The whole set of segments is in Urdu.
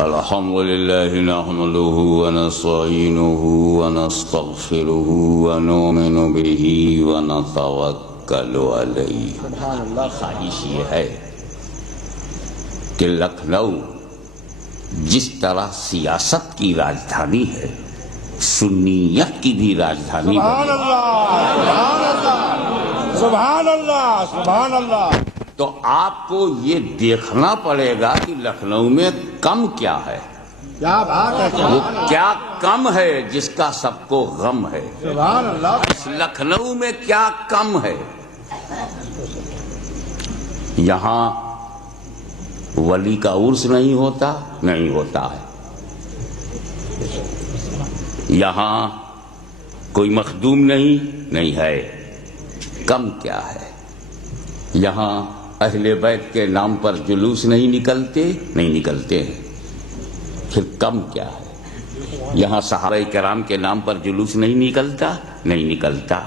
الحمد لله نحمده ونستعينه ونستغفره ونؤمن به ونتوکل علیہ۔ خواہش یہ ہے کہ لکھنؤ جس طرح سیاست کی راجدھانی ہے، سنیت کی بھی راجدھانی ہے۔ سبحان اللہ سبحان اللہ۔ تو آپ کو یہ دیکھنا پڑے گا کہ لکھنؤ میں کم کیا ہے، کیا بات ہے، وہ کیا کم ہے جس کا سب کو غم ہے۔ سبحان اللہ۔ اس لکھنؤ میں کیا کم ہے؟ یہاں ولی کا عرس نہیں ہوتا ہے، یہاں کوئی مخدوم نہیں ہے۔ کم کیا ہے؟ یہاں اہل بیت کے نام پر جلوس نہیں نکلتے ہیں۔ پھر کم کیا ہے؟ یہاں صحابہ کرام کے نام پر جلوس نہیں نکلتا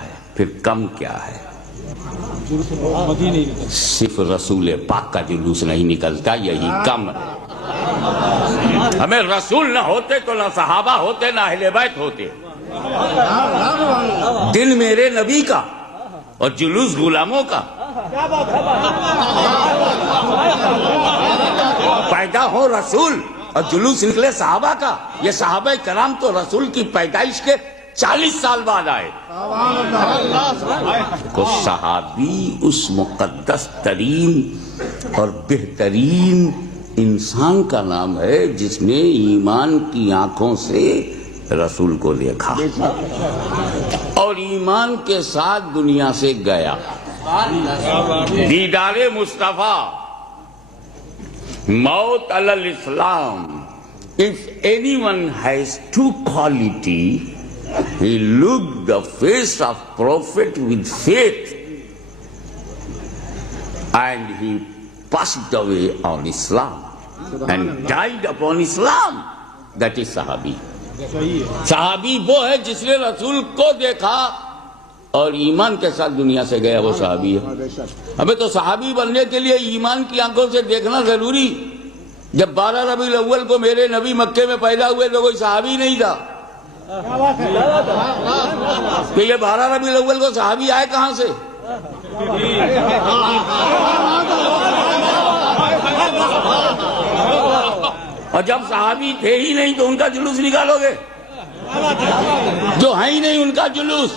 ہے۔ پھر کم کیا ہے؟ صرف رسول پاک کا جلوس نہیں نکلتا، یہی کم ہے۔ ہمیں رسول نہ ہوتے تو نہ صحابہ ہوتے، نہ اہل بیت ہوتے۔ دل میرے نبی کا اور جلوس غلاموں کا۔ پیدا ہو رسول اور جلوس نکلے صحابہ کا۔ یہ صحابہ کرام تو رسول کی پیدائش کے 40 سال بعد آئے۔ تو صحابی اس مقدس ترین اور بہترین انسان کا نام ہے جس نے ایمان کی آنکھوں سے رسول کو دیکھا اور ایمان کے ساتھ دنیا سے گیا۔ دیدار مصطفیٰ، موت علی الاسلام۔ If anyone has two quality, he looked the face of Prophet with faith and he passed away on Islam and died upon Islam. That is Sahabi. صحابی وہ ہے جس نے رسول کو دیکھا اور ایمان کے ساتھ دنیا سے گیا، وہ صحابی ہے۔ ہمیں تو صحابی بننے کے لیے ایمان کی آنکھوں سے دیکھنا ضروری۔ جب 12 ربیع الاول کو میرے نبی مکے میں پیدا ہوئے تو کوئی صحابی نہیں تھا کہ یہ 12 ربیع الاول کو صحابی آئے کہاں سے؟ اور جب صحابی تھے ہی نہیں تو ان کا جلوس نکالو گے؟ جو ہیں ہی نہیں ان کا جلوس،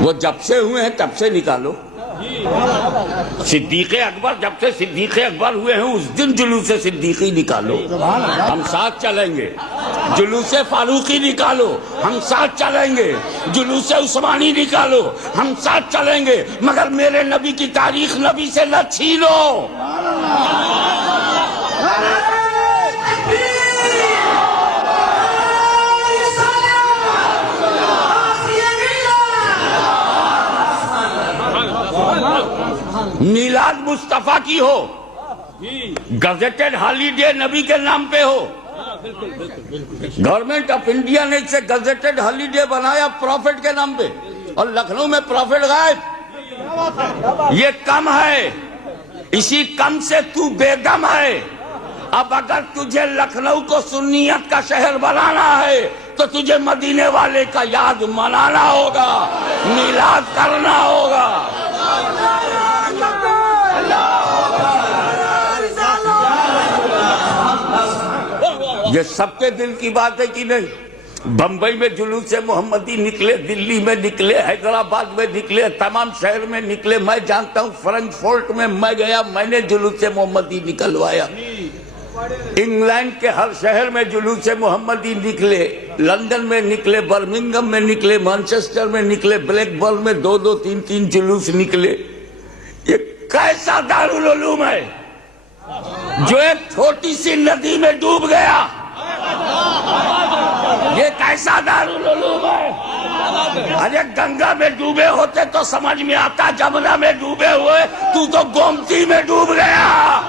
وہ جب سے ہوئے ہیں تب سے نکالو۔ صدیق اکبر جب سے صدیق اکبر ہوئے ہیں اس دن جلوس صدیقی نکالو، ہم ساتھ چلیں گے۔ جلوس فاروقی نکالو، ہم ساتھ چلیں گے۔ جلوس عثمانی نکالو، ہم ساتھ چلیں گے، مگر میرے نبی کی تاریخ نبی سے نہ چھینو۔ میلاد مصطفیٰ کی ہو، گزٹڈ ہالیڈے نبی کے نام پہ ہو۔ گورنمنٹ آف انڈیا نے اسے گزٹڈ ہالیڈے بنایا پروفٹ کے نام پہ، اور لکھنؤ میں پروفٹ غائب۔ یہ کم ہے، اسی کم سے تو بے دم ہے۔ اب اگر تجھے لکھنؤ کو سنیت کا شہر بنانا ہے تو تجھے مدینے والے کا یاد منانا ہوگا، میلاد کرنا ہوگا۔ یہ سب کے دل کی بات ہے کہ نہیں؟ بمبئی میں جلوس محمدی نکلے، دلی میں نکلے، حیدرآباد میں نکلے، تمام شہر میں نکلے۔ میں جانتا ہوں فرنک فورٹ میں میں گیا، میں نے جلوس محمدی نکلوایا۔ انگلینڈ کے ہر شہر میں جلوس محمدی نکلے، لندن میں نکلے، برمنگم میں نکلے، مانچسٹر میں نکلے، بلیک برن میں 2 3 جلوس نکلے۔ یہ کیسا دارالعلوم ہے جو ایک چھوٹی سی ندی میں ڈوب گیا؟ یہ کیسا دارالعلوم ہے؟ ارے گنگا میں ڈوبے ہوتے تو سمجھ میں آتا، جمنا میں ڈوبے ہوئے تو گومتی میں ڈوب گیا۔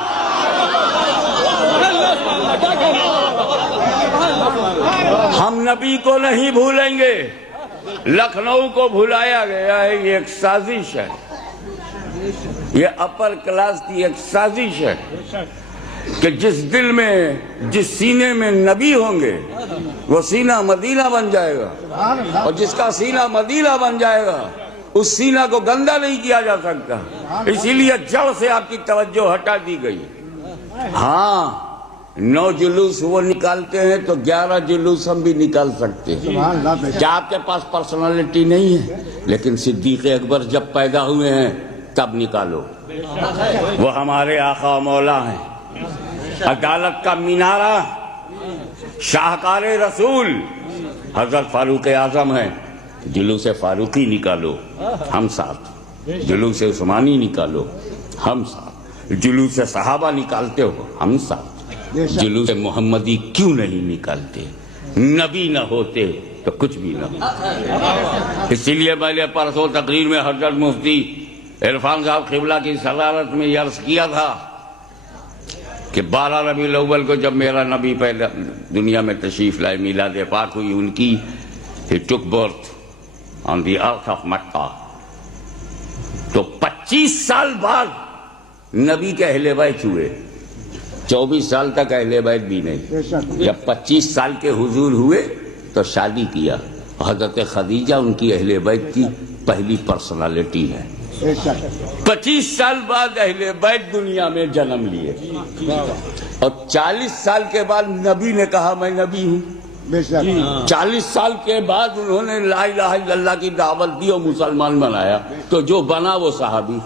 ہم نبی کو نہیں بھولیں گے، لکھنؤ کو بھلایا گیا ہے، یہ ایک سازش ہے، یہ اپر کلاس کی ایک سازش ہے۔ کہ جس دل میں جس سینے میں نبی ہوں گے وہ سینہ مدینہ بن جائے گا، سبحان اللہ اور جس کا سینہ مدینہ بن جائے گا اس سینہ کو گندا نہیں کیا جا سکتا، اسی لیے جڑ سے آپ کی توجہ ہٹا دی گئی۔ ہاں 9 جلوس وہ نکالتے ہیں تو 11 جلوس ہم بھی نکال سکتے ہیں۔ سبحان اللہ بے شک۔ کیا آپ کے پاس پرسنالٹی نہیں ہے؟ لیکن صدیق اکبر جب پیدا ہوئے ہیں تب نکالو، وہ ہمارے آقا و مولا ہیں، عدالت کا مینارہ، شاہکار رسول حضرت فاروق اعظم ہیں، جلوس فاروقی نکالو ہم ساتھ، جلوس عثمانی نکالو ہم ساتھ، جلوس صحابہ نکالتے ہو ہم ساتھ، جلوس محمدی کیوں نہیں نکالتے؟ نبی نہ ہوتے تو کچھ بھی نہ ہوتا۔ اسی لیے میں نے پرسوں تقریر میں حضرت مفتی عرفان صاحب قبلہ کی صدارت میں یہ عرض کیا تھا کہ 12 ربیع الاول کو جب میرا نبی پہلے دنیا میں تشریف لائے، میلاد پاک ہوئی ان کی، he took birth on the earth of مکہ، تو 25 سال بعد نبی کے اہل بیت ہوئے، 24 سال تک اہل بیت بھی نہیں۔ جب 25 سال کے حضور ہوئے تو شادی کیا، حضرت خدیجہ ان کی اہل بیت کی پہلی پرسنالٹی ہے۔ 25 سال بعد اہل بیت دنیا میں جنم لیے، اور 40 سال کے بعد نبی نے کہا میں نبی ہوں۔ 40 سال کے بعد انہوں نے لا الہ الا اللہ کی دعوت دی اور مسلمان بنایا، تو جو بنا وہ صحابی۔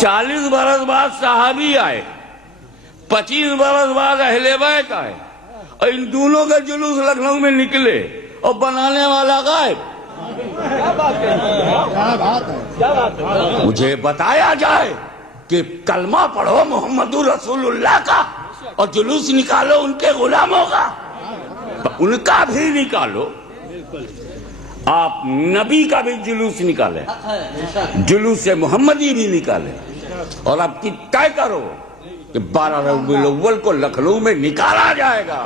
40 برس بعد صحابی آئے، 25 برس بعد اہل بیت آئے، اور ان دونوں کے جلوس لکھنؤ میں نکلے اور بنانے والا غائب۔ مجھے بتایا جائے کہ کلمہ پڑھو محمد رسول اللہ کا اور جلوس نکالو ان کے غلاموں کا، ان کا بھی نکالو، آپ نبی کا بھی جلوس نکالیں، جلوس محمدی بھی نکالیں، اور آپ کی طے کرو کہ 12 ربیع الاول کو لکھنؤ میں نکالا جائے گا۔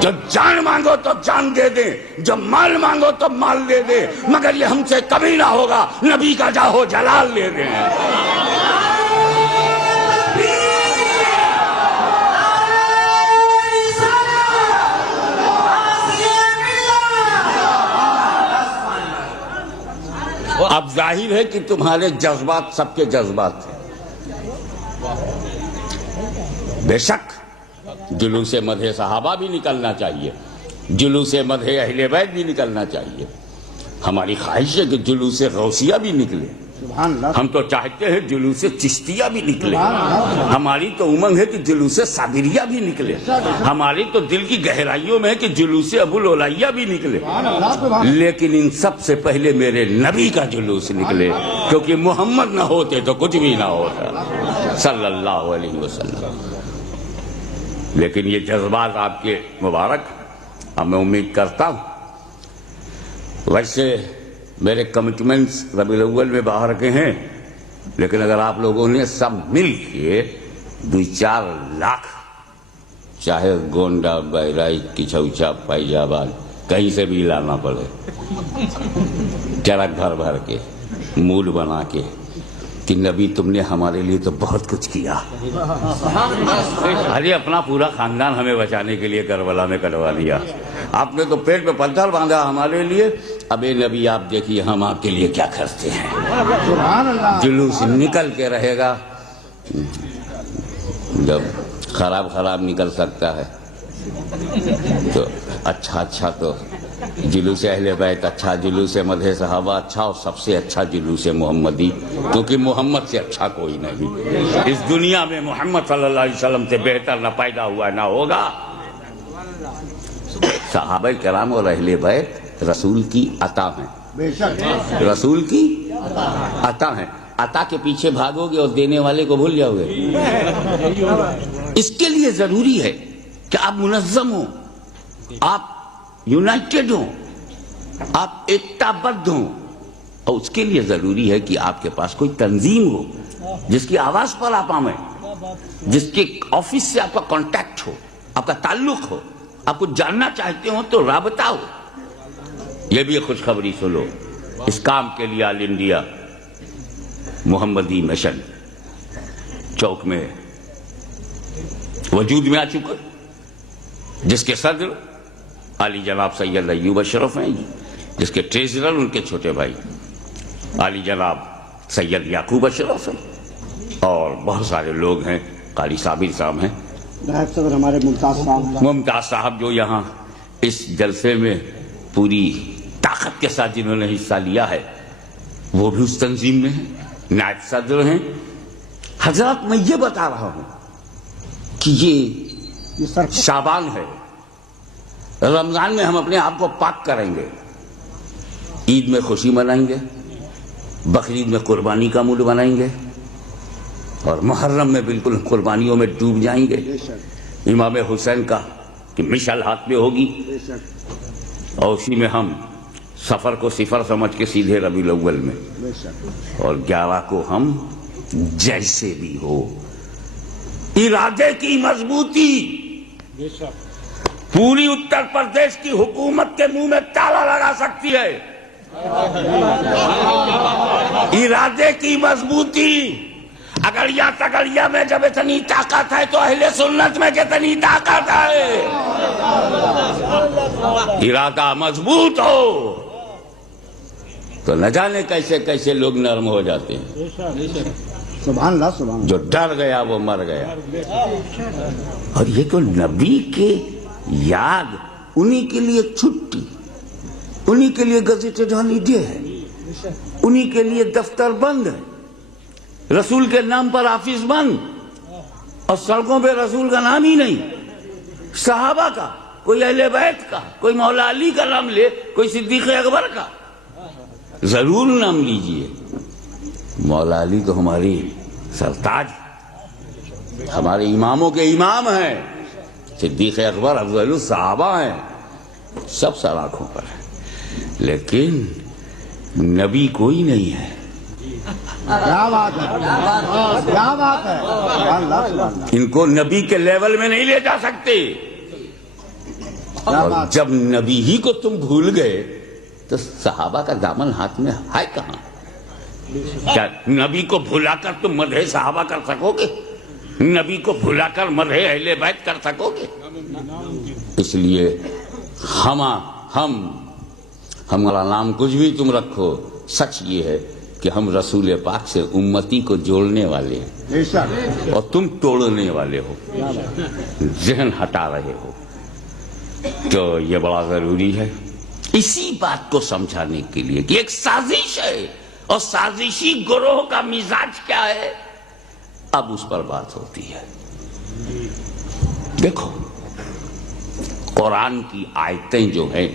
جب جان مانگو تو جان دے دیں، جب مال مانگو تو مال دے دیں، مگر یہ ہم سے کبھی نہ ہوگا، نبی کا جاہو جلال دے دیں۔ اب ظاہر ہے کہ تمہارے جذبات سب کے جذبات ہیں، بے شک جلوس مدح صحابہ بھی نکلنا چاہیے، جلوس مدح اہل بیت بھی نکلنا چاہیے، ہماری خواہش ہے کہ جلوس غوثیہ بھی نکلے، ہم تو چاہتے ہیں جلوس چشتیہ بھی نکلے، ہماری تو امنگ ہے کہ جلوس صابریہ بھی نکلے، ہماری تو دل کی گہرائیوں میں ہے کہ جلوس ابو العلیہ بھی نکلے، لیکن ان سب سے پہلے میرے نبی کا جلوس نکلے، کیونکہ محمد نہ ہوتے تو کچھ بھی نہ ہوتا صلی اللہ علیہ وسلم۔ لیکن یہ جذبات آپ کے مبارک، اب میں امید کرتا ہوں، ویسے میرے کمٹمنٹس ربیع الاول میں باہر کے ہیں، لیکن اگر آپ لوگوں نے سب مل کے 2-4 لاکھ، چاہے گونڈا، بہرائچ، کچھوچا، فیض آباد، کہیں سے بھی لانا پڑے، ٹرک بھر بھر کے، موڈ بنا کے کہ نبی تم نے ہمارے لیے تو بہت کچھ کیا، ارے اپنا پورا خاندان ہمیں بچانے کے لیے کربلا میں کٹوا دیا، آپ نے تو پیٹ پہ پتھر باندھا ہمارے لیے، اب اے نبی آپ دیکھیے ہم آپ کے لیے کیا کرتے ہیں۔ جلوس نکل کے رہے گا، جب خراب نکل سکتا ہے تو اچھا تو جلوس اہل بیت اچھا، جلوس مدح صحابہ اچھا، اور سب سے اچھا جلوس محمدی، کیونکہ محمد سے اچھا کوئی نہیں، اس دنیا میں محمد صلی اللہ علیہ وسلم سے بہتر نہ پیدا ہوا نہ ہوگا۔ صحابہ کرام اور اہل بیت رسول کی عطا ہیں، رسول کی عطا ہیں، عطا کے پیچھے بھاگو گے اور دینے والے کو بھول جاؤ گے۔ اس کے لیے ضروری ہے کہ آپ منظم ہوں، آپ یونائٹڈ ہوں، آپ ایکتا بدھ ہوں، اور اس کے لیے ضروری ہے کہ آپ کے پاس کوئی تنظیم ہو جس کی آواز پر آپ آئیں، جس کے آفس سے آپ کا کانٹیکٹ ہو، آپ کا تعلق ہو، آپ کو جاننا چاہتے ہو تو رابطہ ہو۔ یہ بھی خوشخبری سنو، اس کام کے لیے آل انڈیا محمدی مشن چوک میں وجود میں آ چکا، جس کے صدر علی جناب سید ایوب اشرف ہیں، جس کے ٹریزرر ان کے چھوٹے بھائی علی جناب سید یعقوب اشرف ہیں، اور بہت سارے لوگ ہیں، قاری صابر صاحب ہیں، نائب صدر ہمارے ممتاز صاحب جو یہاں اس جلسے میں پوری طاقت کے ساتھ جنہوں نے حصہ لیا ہے، وہ بھی اس تنظیم میں ہیں، نائب صدر ہیں۔ حضرات میں یہ بتا رہا ہوں کہ یہ شعبان ہے، رمضان میں ہم اپنے آپ کو پاک کریں گے، عید میں خوشی منائیں گے، بقرعید میں قربانی کا موڈ بنائیں گے، اور محرم میں بالکل قربانیوں میں ڈوب جائیں گے۔ امام حسین کا کہ مشعل ہاتھ میں ہوگی، اور اسی میں ہم سفر کو صفر سمجھ کے سیدھے ربیع الاول میں، اور 11 کو ہم جیسے بھی ہو، ارادے کی مضبوطی پوری اتر پردیش کی حکومت کے منہ میں تالا لگا سکتی ہے۔ ارادے کی مضبوطی، اگڑیا تگڑیا میں جب اتنی طاقت ہے تو اہل سنت میں کتنی طاقت ہے۔ ارادہ مضبوط ہو تو نہ جانے کیسے کیسے لوگ نرم ہو جاتے ہیں۔ سبحان اللہ سبحان اللہ۔ جو ڈر گیا وہ مر گیا۔ اور یہ تو نبی کے یاد، انہی کے لیے چھٹی، انہی کے لیے گزیٹڈ ہالیڈے ہے، انہی کے لیے دفتر بند ہے، رسول کے نام پر آفس بند، اور سڑکوں پہ رسول کا نام ہی نہیں، صحابہ کا، کوئی اہل بیت کا، کوئی مولا علی کا نام لے، کوئی صدیق اکبر کا، ضرور نام لیجئے۔ مولا علی تو ہماری سرتاج، ہمارے اماموں کے امام ہیں، صدیق اکبر افضل الصحابہ ہیں، سب سر آنکھوں پر ہیں، لیکن نبی کوئی نہیں ہے۔ کیا بات ہے، کیا بات ہے، سبحان اللہ سبحان اللہ۔ ان کو نبی کے لیول میں نہیں لے جا سکتے، اور جب نبی ہی کو تم بھول گئے تو صحابہ کا دامن ہاتھ میں ہے کہاں؟ کیا نبی کو بھلا کر تم مدح صحابہ کر سکو گے؟ نبی کو بھلا کر مدح اہل بیت کر سکو گے؟ اس لیے ہمارا نام کچھ بھی تم رکھو، سچ یہ ہے کہ ہم رسول پاک سے امتی کو جوڑنے والے ہیں، اور تم توڑنے والے ہو، ذہن ہٹا رہے ہو۔ تو یہ بڑا ضروری ہے اسی بات کو سمجھانے کے لیے کہ ایک سازش ہے، اور سازشی گروہ کا مزاج کیا ہے، اب اس پر بات ہوتی ہے۔ دیکھو قرآن کی آیتیں جو ہیں،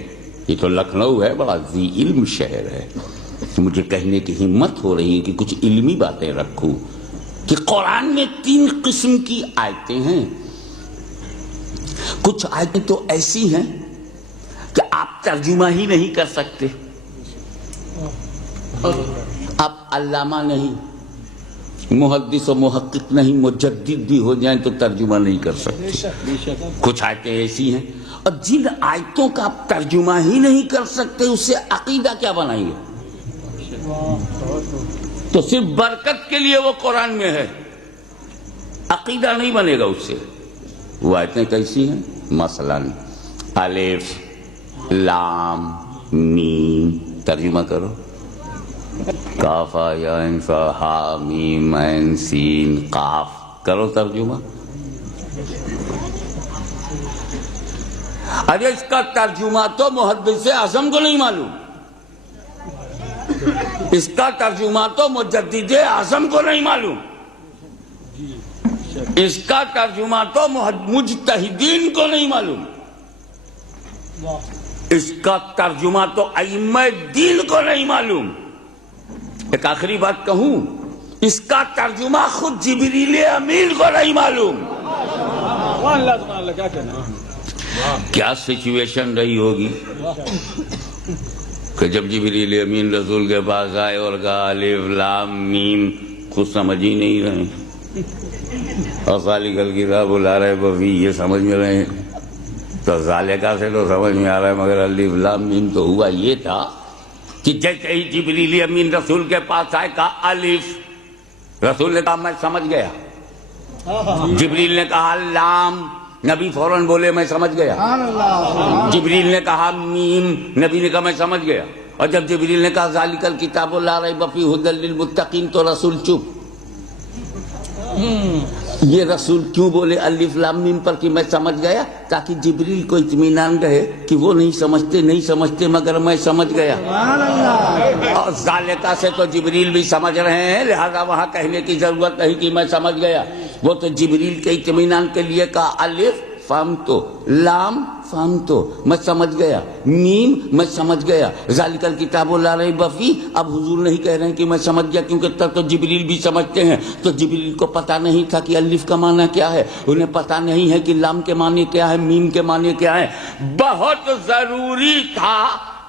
یہ تو لکھنؤ ہے، بڑا ذی علم شہر ہے، مجھے کہنے کی ہمت ہو رہی ہے کہ کچھ علمی باتیں رکھوں، کہ قرآن میں 3 قسم کی آیتیں ہیں۔ کچھ آیتیں تو ایسی ہیں کہ آپ ترجمہ ہی نہیں کر سکتے، آپ علامہ نہیں، محدث و محقق نہیں، مجدد بھی ہو جائیں تو ترجمہ نہیں کر سکتے۔ کچھ آیتیں ایسی ہیں، اور جن آیتوں کا آپ ترجمہ ہی نہیں کر سکتے اس سے عقیدہ کیا بنائیں گے؟ تو صرف برکت کے لیے وہ قرآن میں ہے، عقیدہ نہیں بنے گا اس سے۔ وہ آیتیں کیسی ہیں؟ مثلاً الف لام میم، ترجمہ کرو، کاف یا انفا ہا میم عین سین قاف، کرو ترجمہ۔ ارے اس کا ترجمہ تو محدث اعظم کو نہیں معلوم، اس کا ترجمہ تو مجدد اعظم کو نہیں معلوم، اس کا ترجمہ تو مجتہدین کو نہیں معلوم، اس کا ترجمہ تو ائمہ دین کو نہیں معلوم۔ ایک آخری بات کہوں، اس کا ترجمہ خود جبریل امین کو نہیں معلوم۔ کیا سچویشن رہی ہوگی کہ جب جبریل امین رسول کے پاس آئے اور کہا الف لام میم، خود سمجھ ہی نہیں رہے، اور ذالک الکتاب لا ریب فیہ یہ سمجھ میں رہے ہیں، تو ذالکہ سے تو سمجھ میں آ رہا ہے، مگر الف لام میم تو ہوا یہ تھا کہ جیسے ہی جبریل امین رسول کے پاس آئے کہا الف، رسول نے کہا میں سمجھ گیا، جبریل نے کہا لام، نبی فوراً بولے میں سمجھ گیا. سبحان اللہ. جبریل نے کہا میم، نبی نے کہا میں سمجھ گیا. اور جب جبریل نے کہا ذالک الکتاب لا ریب فیہ ھدی للمتقین تو رسول چپ. یہ رسول کیوں بولے الف لام میم پر کہ میں سمجھ گیا؟ تاکہ جبریل کو اطمینان رہے کہ وہ نہیں سمجھتے مگر میں سمجھ گیا. سبحان اللہ. اور ذالکہ سے تو جبریل بھی سمجھ رہے ہیں، لہذا وہاں کہنے کی ضرورت نہیں کہ میں سمجھ گیا. وہ تو جبریل کے اطمینان کے لیے کہا الف فہم تو، لام فہم تو، میں سمجھ گیا، میم میں سمجھ گیا، ذالک الکتاب لا ریب فیہ. اب حضور نہیں کہہ رہے ہیں کہ میں سمجھ گیا، کیونکہ تب تو جبریل بھی سمجھتے ہیں. تو جبریل کو پتہ نہیں تھا کہ الف کا معنی کیا ہے، انہیں پتہ نہیں ہے کہ لام کے معنی کیا ہے، میم کے معنی کیا ہے. بہت ضروری تھا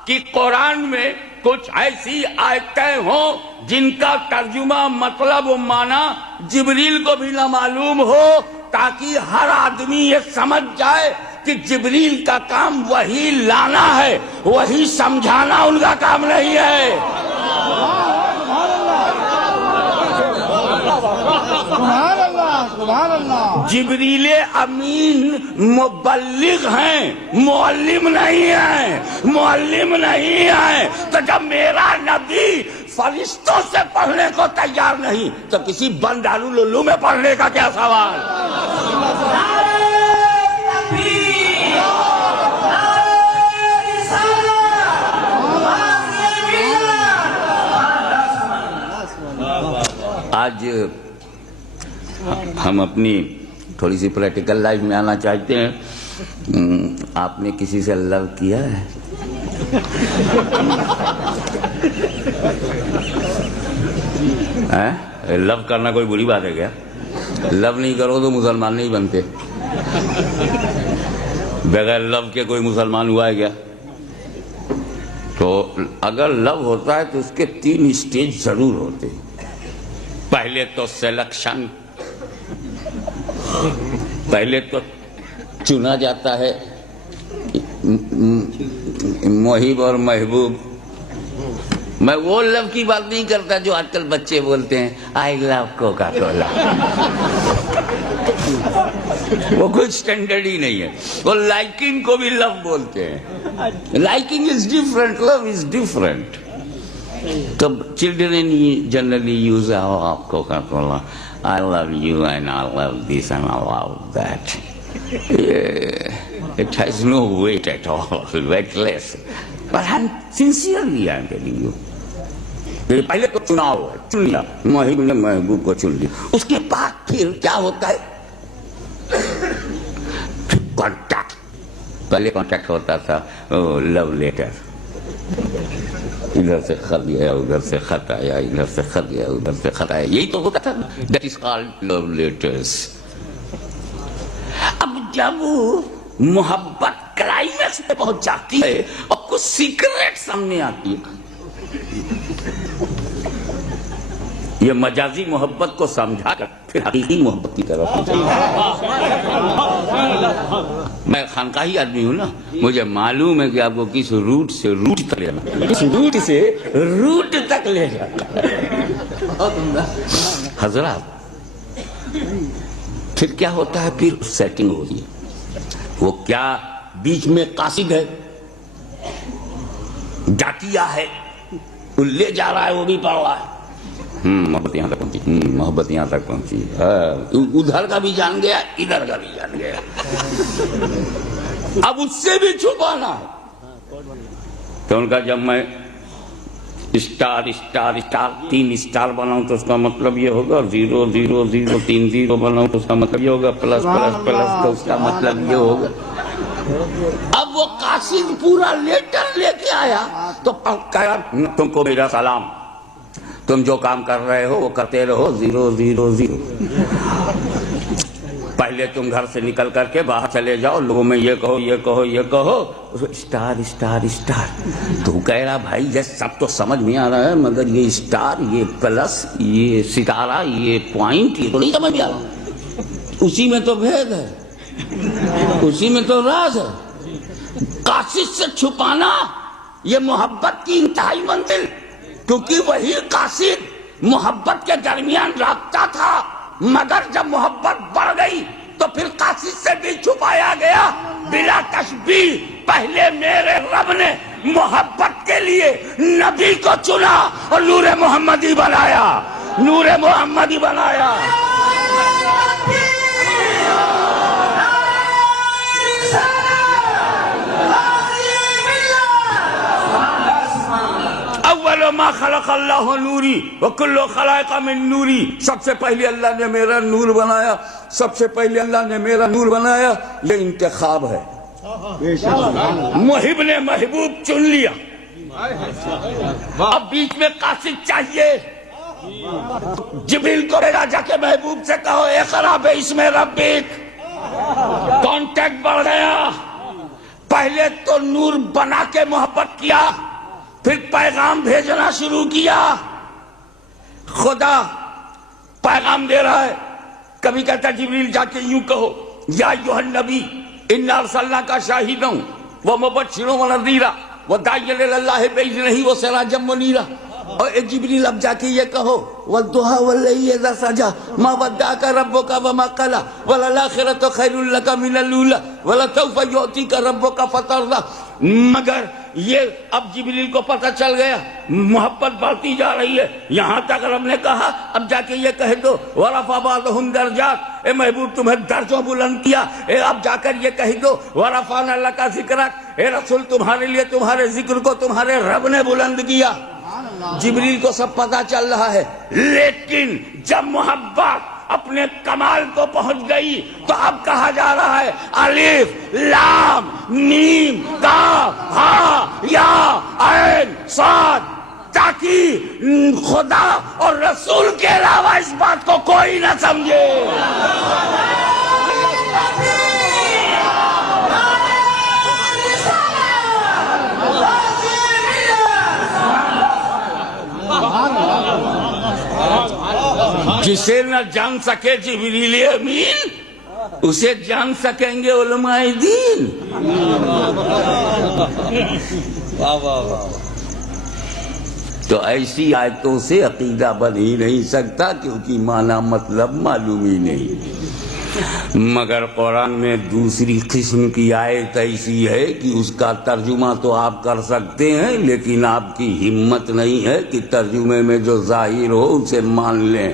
کہ قرآن میں کچھ ایسی آیتیں ہوں جن کا ترجمہ مطلب و معنی جبریل کو بھی نہ معلوم ہو، تاکہ ہر آدمی یہ سمجھ جائے کہ جبریل کا کام وہی لانا ہے، وہی سمجھانا ان کا کام نہیں ہے. سبحان اللہ. سبحان اللہ. جبریل امین مبلغ ہیں، معلم نہیں ہیں. تو جب میرا نبی فرشتوں سے پڑھنے کو تیار نہیں تو کسی بندالو لولو میں پڑھنے کا کیا سوال؟ آج ہم اپنی تھوڑی سی پریکٹیکل لائف میں آنا چاہتے ہیں. آپ نے کسی سے لو کیا ہے؟ لو کرنا کوئی بری بات ہے کیا؟ لو نہیں کرو تو مسلمان نہیں بنتے. بغیر لو کے کوئی مسلمان ہوا ہے کیا؟ تو اگر لو ہوتا ہے تو اس کے 3 اسٹیج ضرور ہوتے ہیں. پہلے تو سلیکشن، پہلے تو چنا جاتا ہے محب اور محبوب. میں وہ لو کی بات نہیں کرتا جو آج کل بچے بولتے ہیں آئی لو کوکا کولا. وہ کوئی سٹینڈرڈ ہی نہیں ہے. وہ لائکنگ کو بھی لو بولتے ہیں. Liking is different, love is different. تو children generally use Coca Cola. I love you and I love this and I love that. It has no weight at all, weightless. But sincerely I'm telling you. پہلے تو چناؤ ہے، چن لیا، محب نے محبوب کو چن لیا. اس کے بعد پھر کیا ہوتا ہے؟ کانٹیکٹ. پہلے کانٹیکٹ ہوتا تھا لو لیٹر. ادھر سے خط گیا، ادھر سے خط آیا، ادھر سے خط گیا، ادھر سے خط آیا. یہی تو ہوتا تھا. That is called love letters. اب جب محبت کلائمیکس پہ پہنچ جاتی ہے اور کچھ سیکریٹ سامنے آتی ہے، یہ مجازی محبت کو سمجھا کر پھر حقیقی محبت کی طرف. میں خانقاہی آدمی ہوں نا، مجھے معلوم ہے کہ آپ کو کس روٹ سے روٹ تک لے جانا، کس روٹ سے روٹ تک لے جانا. حضرات پھر کیا ہوتا ہے؟ پھر سیٹنگ ہو رہی ہے. وہ کیا بیچ میں قاصد ہے، ڈاکیا ہے، وہ لے جا رہا ہے، وہ بھی پڑھ رہا ہے. محبت یہاں تک پہنچی، محبت یہاں تک پہنچی. ادھر کا بھی جان گیا، ادھر کا بھی جان گیا. اب اس سے بھی چھپانا ہے. تو ان کا جب میں اسٹار اسٹار اسٹار 3 اسٹار بناؤں تو اس کا مطلب یہ ہوگا، 0 0 0 3 0 بناؤں تو اس کا مطلب یہ ہوگا، پلس پلس پلس تو اس کا مطلب یہ ہوگا. اب وہ قاصد پورا لیٹر لے کے آیا تو کہا تم کو میرا سلام، تم جو کام کر رہے ہو وہ کرتے رہو، 0 0 0. پہلے تم گھر سے نکل کر کے باہر چلے جاؤ، لوگوں میں یہ کہو یہ کہو یہ کہو، اسٹار اسٹار اسٹار. تو کہہ رہا بھائی یہ سب تو سمجھ میں آ رہا ہے، مگر یہ اسٹار، یہ پلس، یہ ستارہ، یہ پوائنٹ، یہ تو نہیں سمجھ میں آ رہا. اسی میں تو بھید ہے، اسی میں تو راز ہے. قاصد سے چھپانا یہ محبت کی انتہائی منزل، کیونکہ وہی قاصد محبت کے درمیان رابطہ تھا مگر جب محبت بڑھ گئی تو پھر قاصد سے بھی چھپایا گیا بلا تشبیہ. پہلے میرے رب نے محبت کے لیے نبی کو چنا اور نور محمدی بنایا. نور محمدی بنایا. اول ما خلق اللہ نوری وکل خلائق من نوری. سب سے پہلے اللہ نے میرا نور بنایا. سب سے پہلے اللہ نے میرا نور بنایا. یہ انتخاب ہے. محب نے محبوب چن لیا. اب بیچ میں قاصد چاہیے. جبریل کو بھیجا جا کے محبوب سے کہو اقرا باسم ربک. کانٹیکٹ بڑھ گیا. پہلے تو نور بنا کے محبت کیا, پھر پیغام بھیجنا شروع کیا. خدا پیغام دے رہا ہے. کبھی کہتا جبریل جا کے یوں کہو یا ایھا النبی انا ارسلناک شاہدا ومبشرا ونذیرا وداعیا الی اللہ باذنہ وسراجا منیرا. اور جبریل اب جا کے یہ کہو والضحی واللیل اذا سجی ما ودعک ربک وما قلی وللآخرۃ خیر لک من الاولی ولسوف یعطیک ربک فترضی. مگر یہ اب جبریل کو پتہ چل گیا محبت بڑھتی جا رہی ہے. یہاں تک رب نے کہا اب جا کے یہ کہہ دو ورفع بعضهم درجات. اے محبوب تمہیں درجوں بلند کیا. اب جا کر یہ کہہ دو ورفعنا لک ذکرک. اے رسول تمہارے لیے تمہارے ذکر کو تمہارے رب نے بلند کیا. جبریل کو سب پتہ چل رہا ہے. لیکن جب محبت اپنے کمال کو پہنچ گئی تو اب کہا جا رہا ہے الف لام میم کاف ہا یا عین صاد, تاکہ خدا اور رسول کے علاوہ اس بات کو کوئی نہ سمجھے. جسے نہ جان سکے جبریل امین اسے جان سکیں گے علماء دین. تو ایسی آیتوں سے عقیدہ بن ہی نہیں سکتا کیونکہ معنی مطلب معلوم ہی نہیں. مگر قرآن میں دوسری قسم کی آیت ایسی ہے کہ اس کا ترجمہ تو آپ کر سکتے ہیں لیکن آپ کی ہمت نہیں ہے کہ ترجمے میں جو ظاہر ہو اسے مان لیں.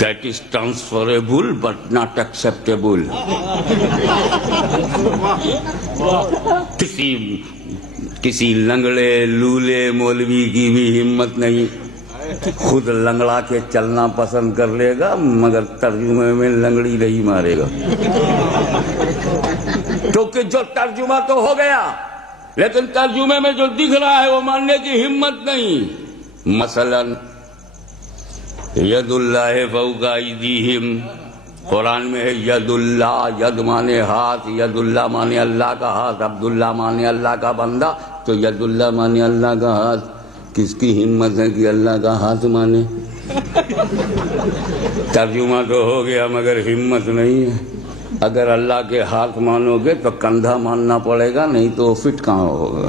That is transferable but not acceptable. کسی لنگڑے لولے مولوی کی بھی ہمت نہیں. خود لنگڑا کے چلنا پسند کر لے گا مگر ترجمے میں لنگڑی نہیں مارے گا. کیونکہ جو ترجمہ تو ہو گیا لیکن ترجمے میں جو دکھ رہا ہے وہ ماننے کی ہمت نہیں. مثلا ید اللہ فوق ایدیہم, قرآن میں ہے ید اللہ. ید مانے ہاتھ, ید اللہ مانے اللہ کا ہاتھ, عبداللہ مانے اللہ کا بندہ, تو ید اللہ مانے اللہ کا ہاتھ. کس کی ہمت ہے کہ اللہ کا ہاتھ مانے؟ ترجمہ تو ہو گیا مگر ہمت نہیں ہے. اگر اللہ کے ہاتھ مانو گے تو کندھا ماننا پڑے گا, نہیں تو فٹ کہاں ہوگا.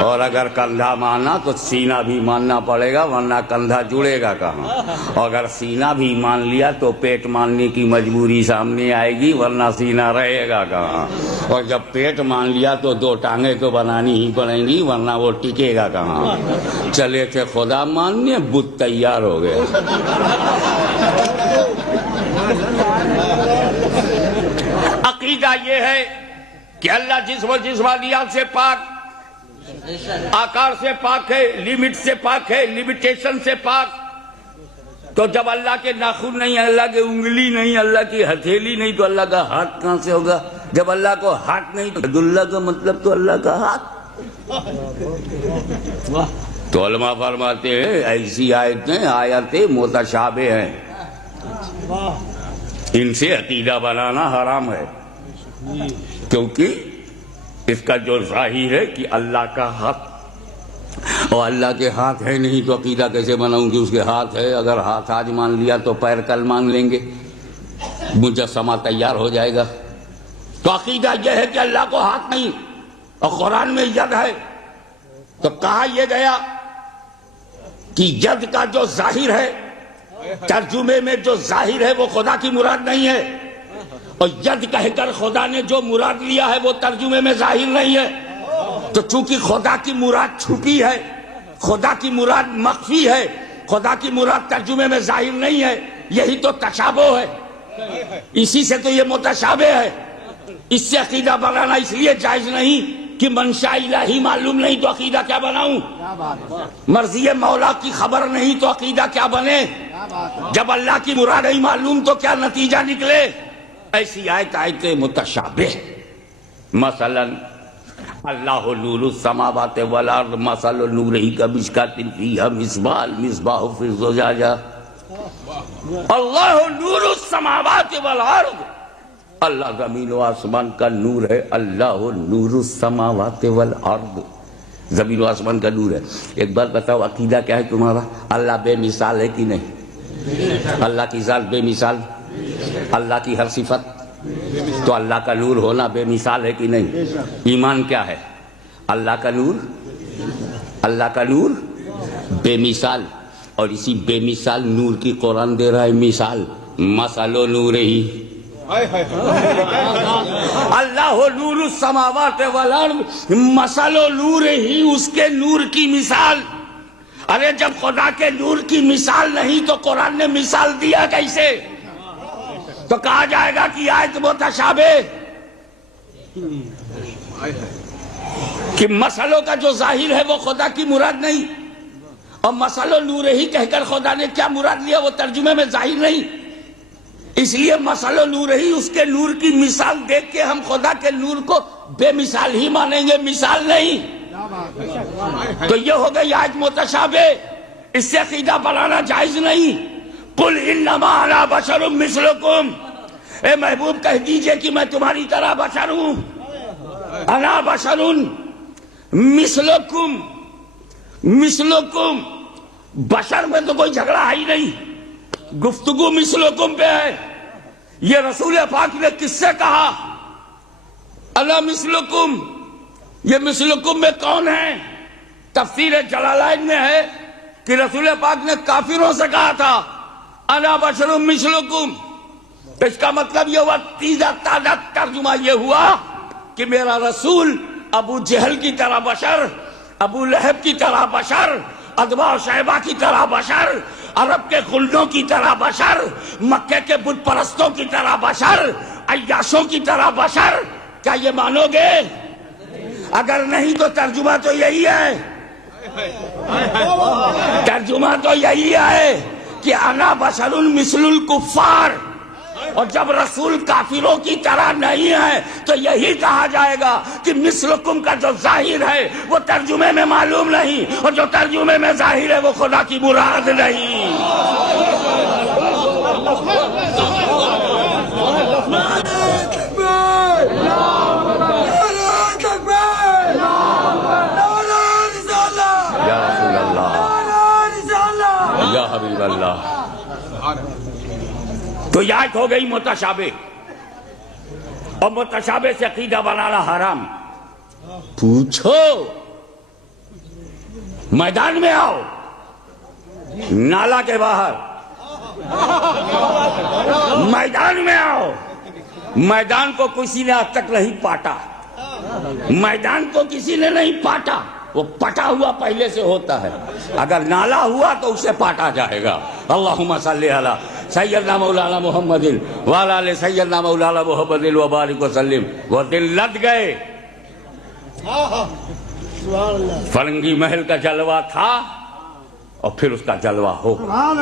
اور اگر کندھا مانا تو سینہ بھی ماننا پڑے گا ورنہ کندھا جڑے گا کہاں. اور اگر سینہ بھی مان لیا تو پیٹ ماننے کی مجبوری سامنے آئے گی ورنہ سینہ رہے گا کہاں. اور جب پیٹ مان لیا تو دو ٹانگیں تو بنانی ہی پڑیں گی ورنہ وہ ٹکے گا کہاں. چلے تھے خدا ماننے, بت تیار ہو گئے. عقیدہ یہ ہے کہ اللہ جسم و جسمانیات سے پاک, آکار سے پاک ہے, لیمٹ سے پاک ہے, لیمیٹیشن سے پاک. تو جب اللہ کے ناخن نہیں, اللہ کی انگلی نہیں, اللہ کی ہتھیلی نہیں تو اللہ کا ہاتھ کہاں سے ہوگا؟ جب اللہ کو ہاتھ نہیں تو ید اللہ کا مطلب تو اللہ کا ہاتھ. تو علماء فرماتے ہیں ایسی آیتیں متشابہ ہیں, ان سے عقیدہ بنانا حرام ہے کیونکہ اس کا جو ظاہر ہے کہ اللہ کا ہاتھ اور اللہ کے ہاتھ ہے نہیں تو عقیدہ کیسے بناؤں کہ اس کے ہاتھ ہے. اگر ہاتھ آج مان لیا تو پیر کل مان لیں گے, مجسمہ تیار ہو جائے گا. تو عقیدہ یہ ہے کہ اللہ کو ہاتھ نہیں اور قرآن میں ید ہے. تو کہا یہ گیا کہ ید کا جو ظاہر ہے ترجمے میں جو ظاہر ہے وہ خدا کی مراد نہیں ہے، اور ید کہہ کر خدا نے جو مراد لیا ہے وہ ترجمے میں ظاہر نہیں ہے۔ تو چونکہ خدا کی مراد چھپی ہے، خدا کی مراد مخفی ہے، خدا کی مراد ترجمے میں ظاہر نہیں ہے، یہی تو تشابہ ہے، اسی سے تو یہ متشابہ ہے۔ اس سے عقیدہ بنانا اس لیے جائز نہیں کہ منشاء الہی معلوم نہیں تو عقیدہ کیا بناؤں، مرضی مولا کی خبر نہیں تو عقیدہ کیا بنے، جب اللہ کی مراد نہیں معلوم تو کیا نتیجہ نکلے۔ ایسی آیت متشابہ، مثلا اللہ نور السماوات والارض مثل نورہ کمشکاۃ فیہا مصباح المصباح فی الزجاجہ، اللہ نور السماوات والارض، اللہ زمین و آسمان کا نور ہے، اللہ نور السماوات والارض، زمین و آسمان کا نور ہے۔ ایک بات بتاؤ، عقیدہ کیا ہے تمہارا؟ اللہ بے مثال ہے کہ نہیں؟ اللہ کی ذات بے مثال، اللہ کی ہر صفت، تو اللہ کا نور ہونا بے مثال ہے کہ نہیں؟ ایمان کیا ہے؟ اللہ کا نور، اللہ کا نور بے مثال، اور اسی بے مثال نور کی قرآن دے رہا ہے مثال، مثل نورہ، اللہ نور السماوات والارض مثل نورہ، اس کے نور کی مثال۔ ارے جب خدا کے نور کی مثال نہیں تو قرآن نے مثال دیا کیسے؟ تو کہا جائے گا کہ آیت متشابہ، کہ مسئلوں کا جو ظاہر ہے وہ خدا کی مراد نہیں، اور مسئلہ نور ہی کہہ کر خدا نے کیا مراد لیا وہ ترجمے میں ظاہر نہیں، اس لیے مسئلہ نور ہی، اس کے نور کی مثال دیکھ کے ہم خدا کے نور کو بے مثال ہی مانیں گے، مثال نہیں۔ تو یہ ہو گئی آیت متشابہ، اس سے عقیدہ بنانا جائز نہیں۔ قل انما انا بشر مثلکم، اے محبوب کہہ دیجئے کہ میں تمہاری طرح بشر ہوں، انا بشر مثلکم، مثلکم، بشر میں تو کوئی جھگڑا ہے ہی نہیں، گفتگو مثلکم پہ ہے۔ یہ رسول پاک نے کس سے کہا انا مثلکم؟ یہ مثلکم میں کون ہے؟ تفسیر جلالین میں ہے کہ رسول پاک نے کافروں سے کہا تھا انا بشر مثلکم، تو اس کا مطلب یہ ہوا، تیزا تازہ ترجمہ یہ ہوا کہ میرا رسول ابو جہل کی طرح بشر، ابو لہب کی طرح بشر، ادبا و شیبہ کی طرح بشر، عرب کے خلدوں کی طرح بشر، مکے کے بت پرستوں کی طرح بشر، عیاشوں کی طرح بشر۔ کیا یہ مانو گے؟ اگر نہیں تو ترجمہ تو یہی ہے، ترجمہ تو یہی ہے کہ انا بشر مثل الکفار، اور جب رسول کافروں کی طرح نہیں ہے تو یہی کہا جائے گا کہ مثلکم کا جو ظاہر ہے وہ ترجمے میں معلوم نہیں، اور جو ترجمے میں ظاہر ہے وہ خدا کی مراد نہیں۔ یا رسول اللہ، یا حبیب اللہ۔ تو یہ آیت ہو گئی متشابہ، اور متشابہ سے عقیدہ بنانا حرام۔ پوچھو، میدان میں آؤ، نالا کے باہر میدان میں آؤ، میدان کو کسی نے آج تک نہیں پاٹا، میدان کو کسی نے نہیں پاٹا، وہ پٹا ہوا پہلے سے ہوتا ہے، اگر نالا ہوا تو اسے پاٹا جائے گا۔ اللہم صلی علی سیدنا مولانا محمد وعلی آل سیدنا مولانا محمد وبارک وسلم۔ وہ دن لد گئے، فرنگی محل کا جلوہ تھا اور پھر اس کا جلوہ ہوگا۔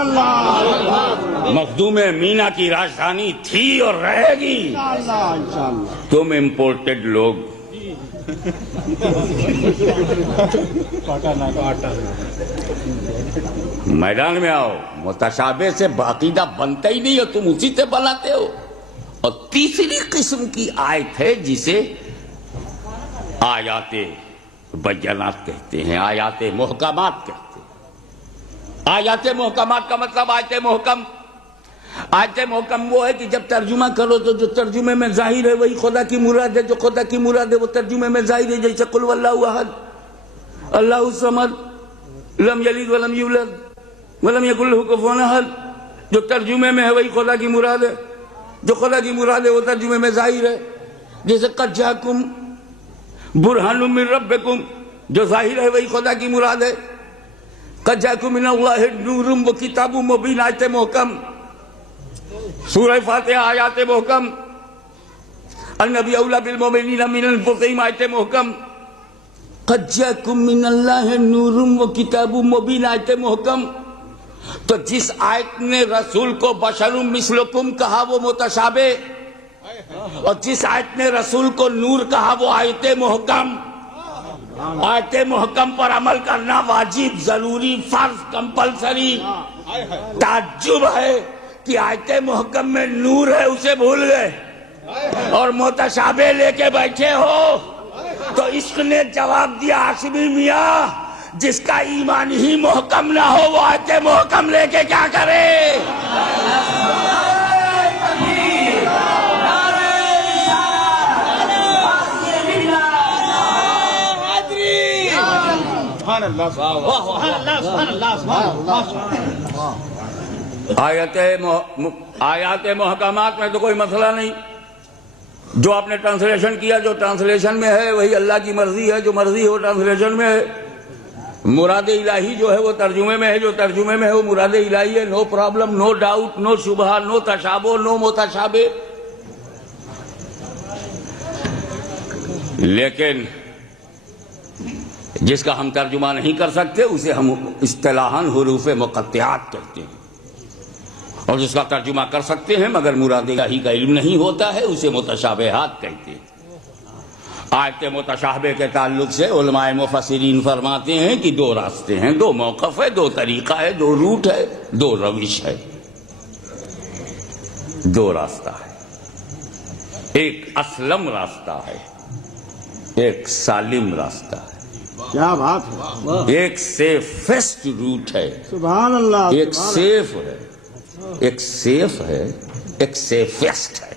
مخدوم مینا کی راجدھانی تھی اور رہے گی۔ تم امپورٹڈ لوگ میدان میں آؤ، متشابہ سے عقیدہ بنتا ہی نہیں، اور تم اسی سے بناتے ہو۔ اور تیسری قسم کی آیت ہے جسے آیات بینات کہتے ہیں، آیات محکمات کہتے ہیں۔ آیات محکمات کا مطلب آیت محکم، آیت محکم وہ ہے کہ جب ترجمہ کرو تو جو ترجمے میں ظاہر ہے وہی خدا کی مراد ہے، جو خدا کی مراد ہے وہ ترجمے میں ظاہر ہے، جیسے قل واللہ احد، اللہ الصمد، لم یلد ولم یولد ولم یکن لہ کفوا احد۔ جو ترجمے میں ہے وہی خدا کی مراد ہے، جو خدا کی مراد ہے وہ ترجمے میں ظاہر ہے. جیسے قد جاءکم برہان من ربکم، جو ظاہر ہے وہی خدا کی مراد ہے. قد جاءکم من اللہ نور و کتاب مبین، آیت محکم. سورہ فاتحہ آیات محکم. النبی اولی بالمؤمنین من انفسہم، آیت محکم. قد جاءکم من اللہ نور و کتاب مبین، آیت محکم. تو جس آیت نے رسول کو بشر مثلکم کہا وہ متشابہ، اور جس آیت نے رسول کو نور کہا وہ آیت محکم. آیت محکم پر عمل کرنا واجب، ضروری، فرض، کمپلسری. تعجب ہے کہ آیت محکم میں نور ہے اسے بھول گئے اور متشابہ لے کے بیٹھے ہو. تو عشق نے جواب دیا ہاشمی میاں جس کا ایمان ہی محکم نہ ہو وہ آیت محکم لے کے کیا کرے؟ آیات محکمات میں تو کوئی مسئلہ نہیں. جو آپ نے ٹرانسلیشن کیا، جو ٹرانسلیشن میں ہے وہی اللہ کی مرضی ہے، جو مرضی ہے وہ ٹرانسلیشن میں ہے. مراد الہی جو ہے وہ ترجمے میں ہے، جو ترجمے میں ہے وہ مراد الہی ہے. نو پرابلم، نو ڈاؤٹ، نو شبہ، نو تشابہ، نو متشابہ. لیکن جس کا ہم ترجمہ نہیں کر سکتے اسے ہم اصطلاحاً حروف مقطعات کہتے ہیں، اور جس کا ترجمہ کر سکتے ہیں مگر مراد الہی کا علم نہیں ہوتا ہے اسے متشابہات کہتے ہیں. آیت متشابہ کے تعلق سے علماء مفسرین فرماتے ہیں کہ دو راستے ہیں، دو موقف ہے، دو طریقہ ہے، دو روٹ ہے، دو روش ہے. دو راستہ ہے، ایک اسلم راستہ ہے، ایک سالم راستہ ہے. کیا بات ہے، ایک سیفسٹ روٹ ہے، سبحان اللہ. ایک سیف ہے، ایک سیف ہے، ایک سیفسٹ ہے.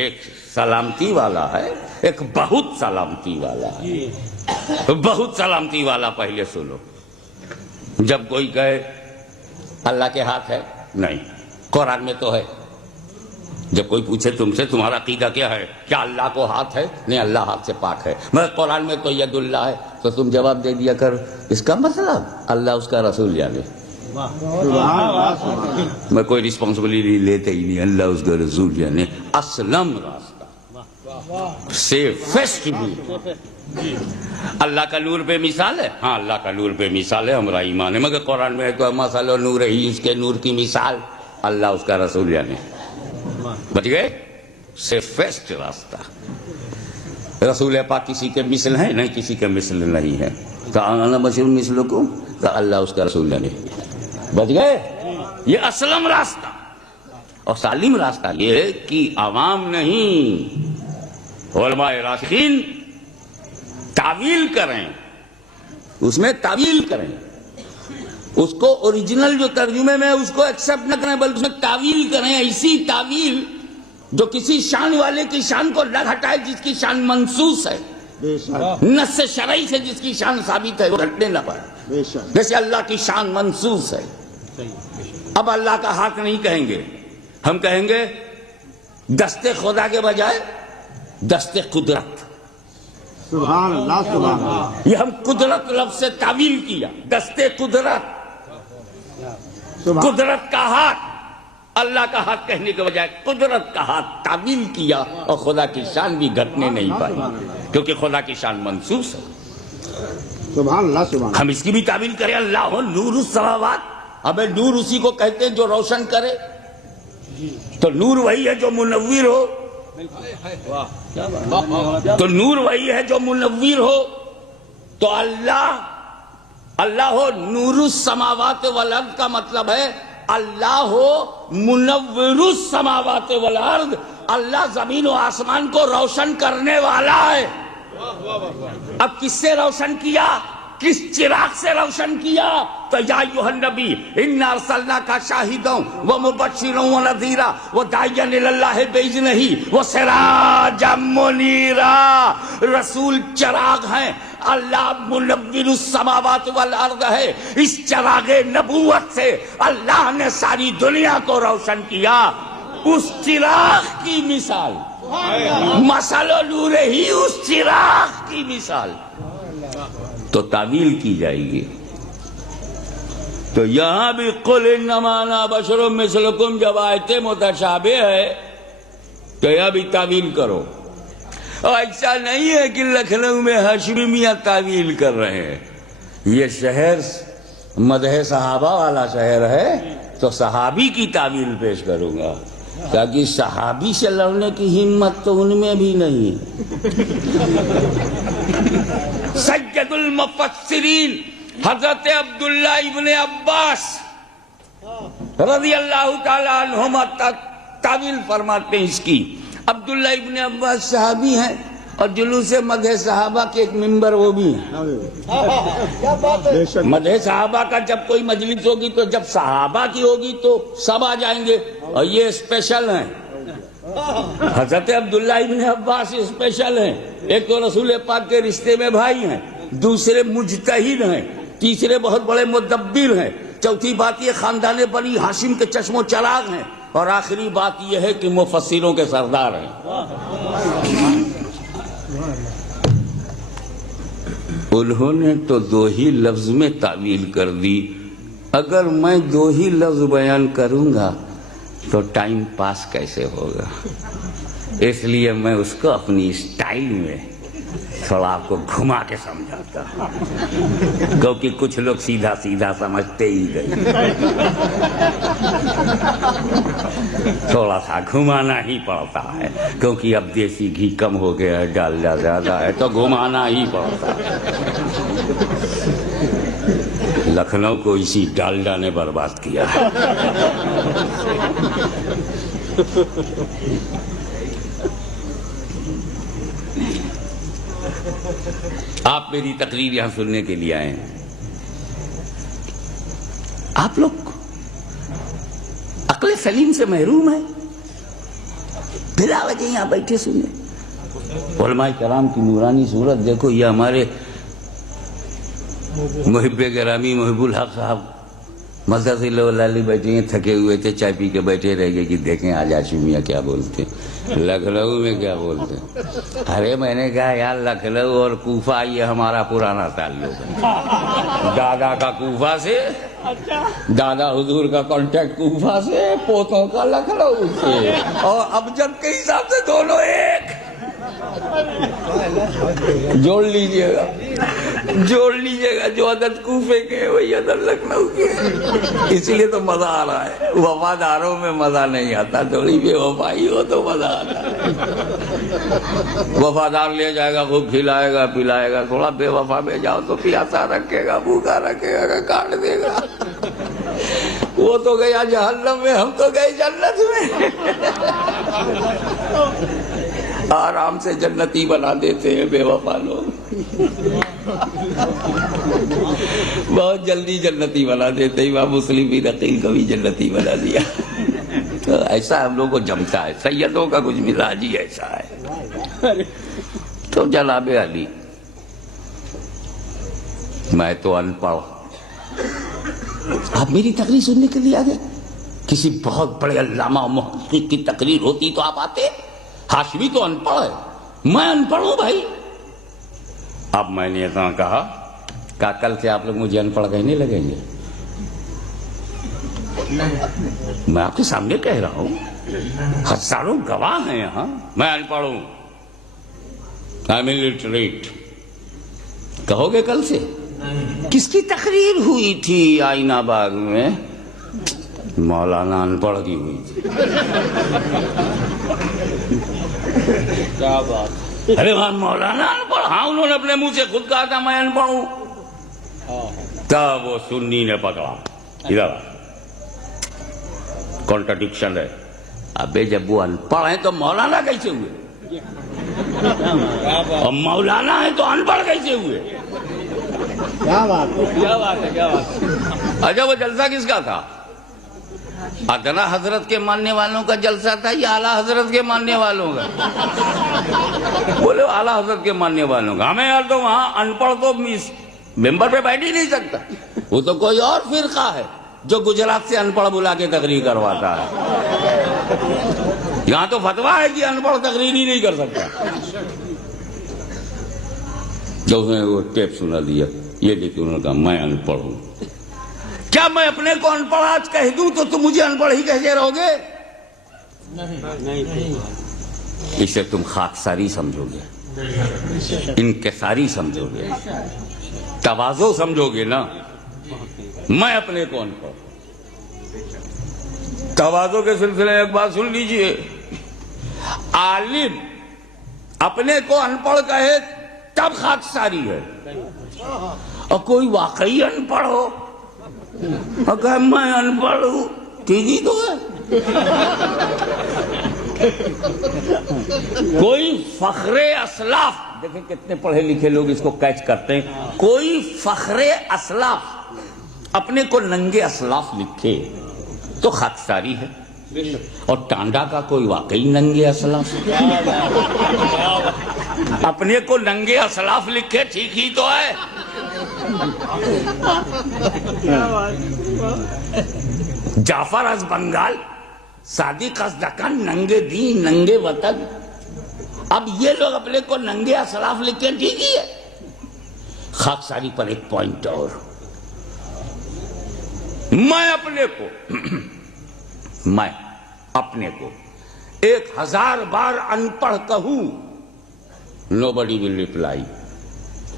ایک سلامتی والا ہے، ایک بہت سلامتی والا ہے. بہت سلامتی والا پہلے سنو. جب کوئی کہے اللہ کے ہاتھ ہے، نہیں، قرآن میں تو ہے. جب کوئی پوچھے تم سے تمہارا عقیدہ کیا ہے، کیا اللہ کو ہاتھ ہے؟ نہیں، اللہ ہاتھ سے پاک ہے. مگر قرآن میں تو ید اللہ ہے. تو تم جواب دے دیا کر اس کا مطلب اللہ اس کا رسول جانے. میں کوئی رسپانسبلٹی لیتے ہی نہیں، اللہ اس کا رسول جانے. اسلم راستہ، سیفسٹ روٹ. اللہ کا نور پہ مثال ہے، ہاں اللہ کا نور پہ مثال ہے، ہمارا ایمان ہے. مگر قرآن میں تو مثل نور ہی، اس کے نور کی مثال اللہ اس کا رسول جانے. بچ گئے. سیفسٹ راستہ. رسول پاک کسی کے مثل ہیں؟ نہیں، کسی کے مثل نہیں ہے. انا بشر مثلکم، تو اللہ اس کا رسول جانے. بچ گئے. یہ اسلم راستہ. اور سالم راستہ یہ ہے کہ عوام نہیں، علماء راسخین تعویل کریں، اس میں تعویل کریں، اس کو اوریجنل جو ترجمے میں ہے اس کو ایکسپٹ نہ کریں بلکہ اس میں تعویل کریں. ایسی تعویل جو کسی شان والے کی شان کو نہ گھٹائے جس کی شان منصوص ہے، نص شرعی سے جس کی شان ثابت ہے وہ گھٹنے نہ پائے. جیسے اللہ کی شان منصوص ہے. اب اللہ کا ہاتھ نہیں کہیں گے، ہم کہیں گے دست خدا کے بجائے دست قدرت. سبحان اللہ، سبحان اللہ. یہ ہم قدرت لفظ سے تعویل کیا. دست قدرت، قدرت کا ہاتھ. اللہ کا ہاتھ کہنے کے بجائے قدرت کا ہاتھ تعویل کیا، اور خدا کی شان بھی گھٹنے نہیں پائی کیونکہ خدا کی شان منصوص ہے. سبحان اللہ، سبحان اللہ. ہم اس کی بھی تعویل کریں اللہ نور السماوات. ہمیں نور اسی کو کہتے ہیں جو روشن کرے. تو نور وہی ہے جو منور ہو. تو نور وہی ہے جو منور ہو. تو اللہ ہو نور السماوات والارض کا مطلب ہے اللہ ہو منور السماوات والارض. اللہ زمین و آسمان کو روشن کرنے والا ہے. اب کس سے روشن کیا؟ کس چراغ سے روشن کیا؟ تو یا ایھا النبی انا ارسلناک شاہدا ومبشرا ونذیرا وداعیا الی اللہ باذنہ وسراجا منیرا. رسول چراغ ہیں، اللہ منور السماوات والارض ہے. اس چراغ نبوت سے اللہ نے ساری دنیا کو روشن کیا. اس چراغ کی مثال مثل نور ہی اس چراغ کی مثال تو تعویل کی جائے گی. تو یہاں بھی قل انما انا بشر مثلکم جب آیتیں متشابہ ہے تو یہ بھی تعویل کرو. ایسا نہیں ہے کہ لکھنؤ میں ہاشمی میاں تعویل کر رہے ہیں. یہ شہر مدح صحابہ والا شہر ہے تو صحابی کی تعویل پیش کروں گا تاکہ صحابی سے لڑنے کی ہمت تو ان میں بھی نہیں ہے. سید المفسرین حضرت عبداللہ ابن عباس رضی اللہ تعالیٰ عنہما تعویل فرماتے ہیں اس کی. عبداللہ ابن عباس صحابی ہیں اور جلوس مدح صحابہ کے ایک ممبر وہ بھی ہیں. مدح صحابہ کا جب کوئی مجلس ہوگی تو جب صحابہ کی ہوگی تو سب آ جائیں گے اور یہ اسپیشل ہیں. حضرت عبداللہ ابن عباس اسپیشل ہیں. ایک تو رسول پاک کے رشتے میں بھائی ہیں, دوسرے مجتہد ہیں, تیسرے بہت بڑے مدبر ہیں, چوتھی بات یہ خاندان بنی ہاشم کے چشم و چراغ ہیں, اور آخری بات یہ ہے کہ مفسروں کے سردار ہیں. انہوں نے تو دو ہی لفظ میں تعویل کر دی. اگر میں دو ہی لفظ بیان کروں گا تو ٹائم پاس کیسے ہوگا؟ اس لیے میں اس کو اپنی اسٹائل میں تھوڑا آپ کو گھما کے سمجھاتا ہوں, کیونکہ کچھ لوگ سیدھا سیدھا سمجھتے ہی گئے. تھوڑا سا گھمانا ہی پڑتا ہے کیونکہ اب دیسی گھی کم ہو گیا ہے, ڈالڈا زیادہ ہے تو گھمانا ہی پڑتا ہے. لکھنؤ کو اسی ڈالڈا نے برباد کیا ہے. آپ میری تقریر یہاں سننے کے لیے آئے ہیں. آپ لوگ عقل سلیم سے محروم ہیں, بلا وجہ یہاں بیٹھے سنیں. علماء کرام کی نورانی صورت دیکھو. یہ ہمارے محب گرامی محب الحق صاحب مدد اللہ بیٹھے ہیں, تھکے ہوئے تھے, چائے پی کے بیٹھے رہ گئے کہ دیکھیں آج ہاشمیہ کیا بولتے ہیں, لکھنؤ میں کیا بولتے ہیں. ارے میں نے کہا یار لکھنؤ اور کوفہ یہ ہمارا پرانا تعلق ہے. دادا کا کوفہ سے, دادا حضور کا کانٹیکٹ کوفہ سے, پوتوں کا لکھنؤ سے, اور اب جب کے حساب سے دونوں ایک. جوڑ لیجئے گا, جوڑ لیجئے گا. جو عدد کوفے کے ہیں وہی عدد لکھنؤ کے ہیں. اسی لیے تو مزہ آ رہا ہے. وفاداروں میں مزہ نہیں آتا, تھوڑی بے وفائی ہو تو مزہ آتا ہے. وفادار لے جائے گا, خوب کھلائے گا پلائے گا. تھوڑا بے وفا میں جاؤ تو پیاسا رکھے گا, بھوکا رکھے گا, کاٹ دے گا. وہ تو گیا جہنم میں, ہم تو گئے جنت میں. آرام سے جنتی بنا دیتے ہیں بے وفا لوگ. بہت جلدی جنتی بنا دیتے ہیں. امام مسلم بھی نقیل کو بھی جنتی بنا دیا. تو ایسا ہم لوگ کو جمتا ہے. سیدوں کا کچھ مزاج ہی ایسا ہے. تو جناب علی, میں تو ان پڑھ, آپ میری تقریر سننے کے لیے آ گئے. کسی بہت بڑے علامہ محقق کی تقریر ہوتی تو آپ آتے. ہاشمی تو ان پڑھ ہے, میں ان پڑھ ہوں بھائی. اب میں نے اتنا کہا کل سے آپ لوگ مجھے ان پڑھ کہنے لگیں گے. میں آپ کے سامنے کہہ رہا ہوں, ہزاروں گواہ ہیں یہاں. میں ان پڑھ ہوں, آئی ایم الٹریٹ. کہو گے کل سے کس کی تقریر ہوئی تھی آئینہ باغ میں؟ مولانا ان پڑھ کی ہوئی تھی. کیا بات. ارے وہاں مولانا ان پڑھ. ہاں, انہوں نے اپنے منہ سے خود کہا تھا میں ان پڑھ ہوں. تب وہ سنی نے پکڑا, ادھر کانٹرڈکشن ہے. ابے جب وہ ان پڑھ ہیں تو مولانا کیسے ہوئے؟ اور مولانا ہے تو ان پڑھ کیسے ہوئے؟ کیا بات ہے, کیا بات ہے, کیا بات ہے. اچھا وہ جلسہ کس کا تھا؟ ادنا حضرت کے ماننے والوں کا جلسہ تھا یا اعلیٰ حضرت کے ماننے والوں کا؟ بولے اعلیٰ حضرت کے ماننے والوں کا. ہمیں یار تو وہاں ان پڑھ تو ممبر پہ بیٹھ ہی نہیں سکتا. وہ تو کوئی اور فرقہ ہے جو گجرات سے ان پڑھ بلا کے تقریر کرواتا ہے. یہاں تو فتویٰ ہے کہ ان پڑھ تقریر ہی نہیں کر سکتا. جب اس نے وہ ٹیپ سنا دیا یہ دیکھیں انہوں نے کہا میں ان پڑھ ہوں. کیا میں اپنے کو ان پڑھ آج کہہ دوں تو تم مجھے ان پڑھ ہی کہتے رہو گے؟ اسے تم خاکساری سمجھو گے, انکساری سمجھو گے, تواضع سمجھو گے نا. میں اپنے کو ان پڑھ. تواضع کے سلسلے میں ایک بات سن لیجئے, عالم اپنے کو ان پڑھ کہے تب خاکساری ہے, اور کوئی واقعی ان پڑھ ہو اور کہے میں ان پڑھ ہوں, ٹھیک ہی تو ہے. کوئی فخر اسلاف, دیکھیں کتنے پڑھے لکھے لوگ اس کو کیچ کرتے ہیں, کوئی فخر اسلاف اپنے کو ننگے اسلاف لکھے تو خاکساری ہے, اور ٹانڈا کا کوئی واقعی ننگے اسلاف اپنے کو ننگے اسلاف لکھے ٹھیک ہی تو ہے. جعفر از بنگال, صادق از دکن, ننگے دین ننگے وطن. اب یہ لوگ اپنے کو ننگے اسلاف لکھے ٹھیک ہی ہے. خاکساری پر ایک پوائنٹ اور, میں اپنے کو 1000 بار ان پڑھ کہوں, nobody will reply,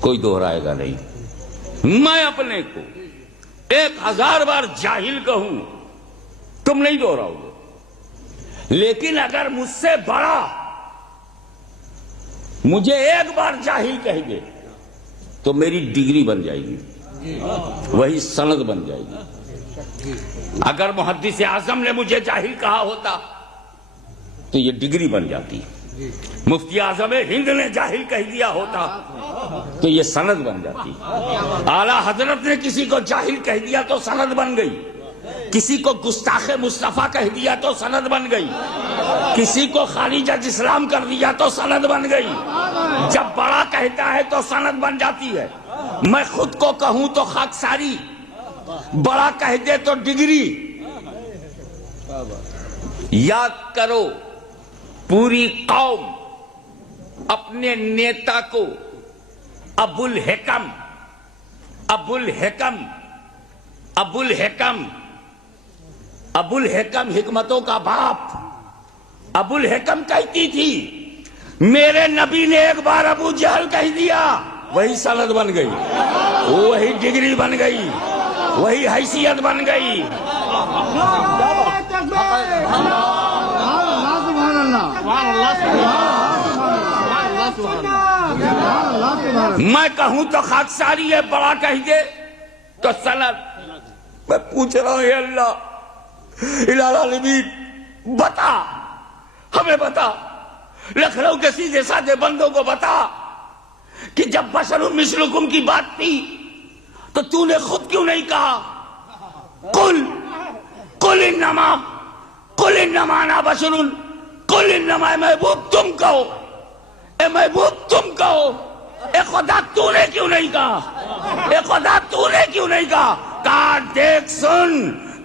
کوئی دہرائے گا نہیں. میں اپنے کو 1000 بار جاہل کہوں, تم نہیں دہراؤ گے. لیکن اگر مجھ سے بڑا مجھے ایک بار جاہل کہہ دے تو میری ڈگری بن جائے گی, وہی سند بن جائے گی. اگر محدث اعظم نے مجھے جاہل کہا ہوتا تو یہ ڈگری بن جاتی. مفتی اعظم ہند نے جاہل کہہ دیا ہوتا تو یہ سند بن جاتی. اعلیٰ حضرت نے کسی کو جاہل کہہ دیا تو سند بن گئی. کسی کو گستاخ مصطفیٰ کہہ دیا تو سند بن گئی. کسی کو خارج از اسلام کر دیا تو سند بن گئی. جب بڑا کہتا ہے تو سند بن جاتی ہے. میں خود کو کہوں تو خاکساری, بڑا کہہ دے تو ڈگری. یاد کرو پوری قوم اپنے نیتا کو ابو الحکم حکمتوں کا باپ ابو الحکم کہتی تھی, میرے نبی نے ایک بار ابو جہل کہہ دیا, وہی سند بن گئی, وہی ڈگری بن گئی, وہی حیثیت بن گئی. میں کہوں تو خاکساری ہے, بڑا کہہ دے تو سند. میں پوچھ رہا ہوں, اے اللہ الہ العالمین بتا, ہمیں بتا, لکھنؤ کے سیدھے سادے بندوں کو بتا کہ جب بشر مثلکم کی بات تھی تو تو نے خود کیوں نہیں کہا قل انما انا بشر, قل انما, اے محبوب تم کہو, اے محبوب تم کہو. اے خدا تو نے کیوں نہیں کہا, اے خدا تو نے کیوں نہیں کہا. کہا دیکھ سن,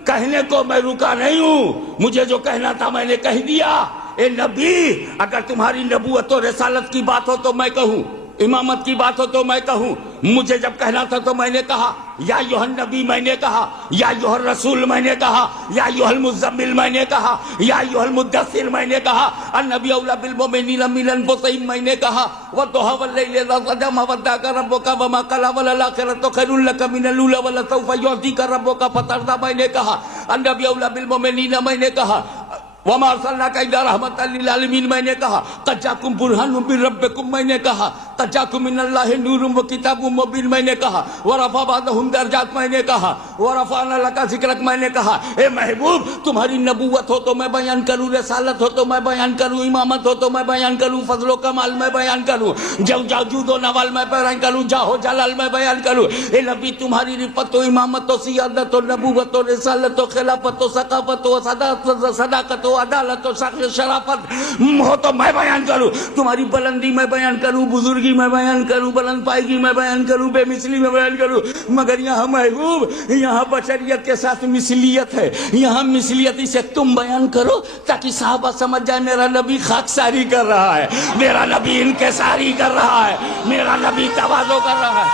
کہنے کو میں رکا نہیں ہوں, مجھے جو کہنا تھا میں نے کہہ دیا. اے نبی, اگر تمہاری نبوت و رسالت کی بات ہو تو میں کہوں, امامت کی بات ہو تو میں کہوں. مجھے جب کہنا تھا تو میں نے کہا یا ایھا النبی, میں نے کہا یا ایھا الرسول, میں نے کہا یا ایھا المزمل, میں نے کہا یا ایھا المدثر, میں نے کہا النبی اولی بالمؤمنین من انفسہم, میں نے کہا والضحی واللیل اذا سجی ما ودعک ربک وما قلی وللآخرۃ خیر لک من الاولی ولسوف یعطیک ربک فترضی, میں نے کہا النبی اولی بالمؤمنین, میں نے کہا وما ارسلناک الا رحمۃ للعالمین میں نے کہا، قد جاءکم برہان من ربکم میں نے کہا، قد جاءکم من اللہ نور و کتاب مبین میں نے کہا، ورفع بعضهم درجات میں نے کہا، ورفعنا لک ذکرک میں نے کہا۔ اے محبوب تمہاری نبوت ہو تو میں بیان کروں، رسالت ہو تو میں بیان کروں، امامت ہو تو میں بیان کروں، فضل و کمال میں بیان کروں، جود و نوال میں بیان کروں، جاہ و جلال میں بیان کروں۔ اے نبی تمہاری رفعت و امامت و سیادت و نبوت و رسالت و خلافت و ثقافت و صداقت و عدالت و شرافت ہو تو میں بیان کروں، تمہاری بلندی میں بیان کروں، بزرگی میں بیان کروں، بلند پائیگی میں بیان کروں، بے مثلی میں بیان کروں۔ مگر یہاں محبوب، یہاں بشریت کے ساتھ مثلیت ہے، یہاں مثلیت اسے تم بیان کرو تاکہ صحابہ سمجھ جائے میرا نبی خاکساری کر رہا ہے، میرا نبی انکساری کر رہا ہے، میرا نبی تواضع کر رہا ہے۔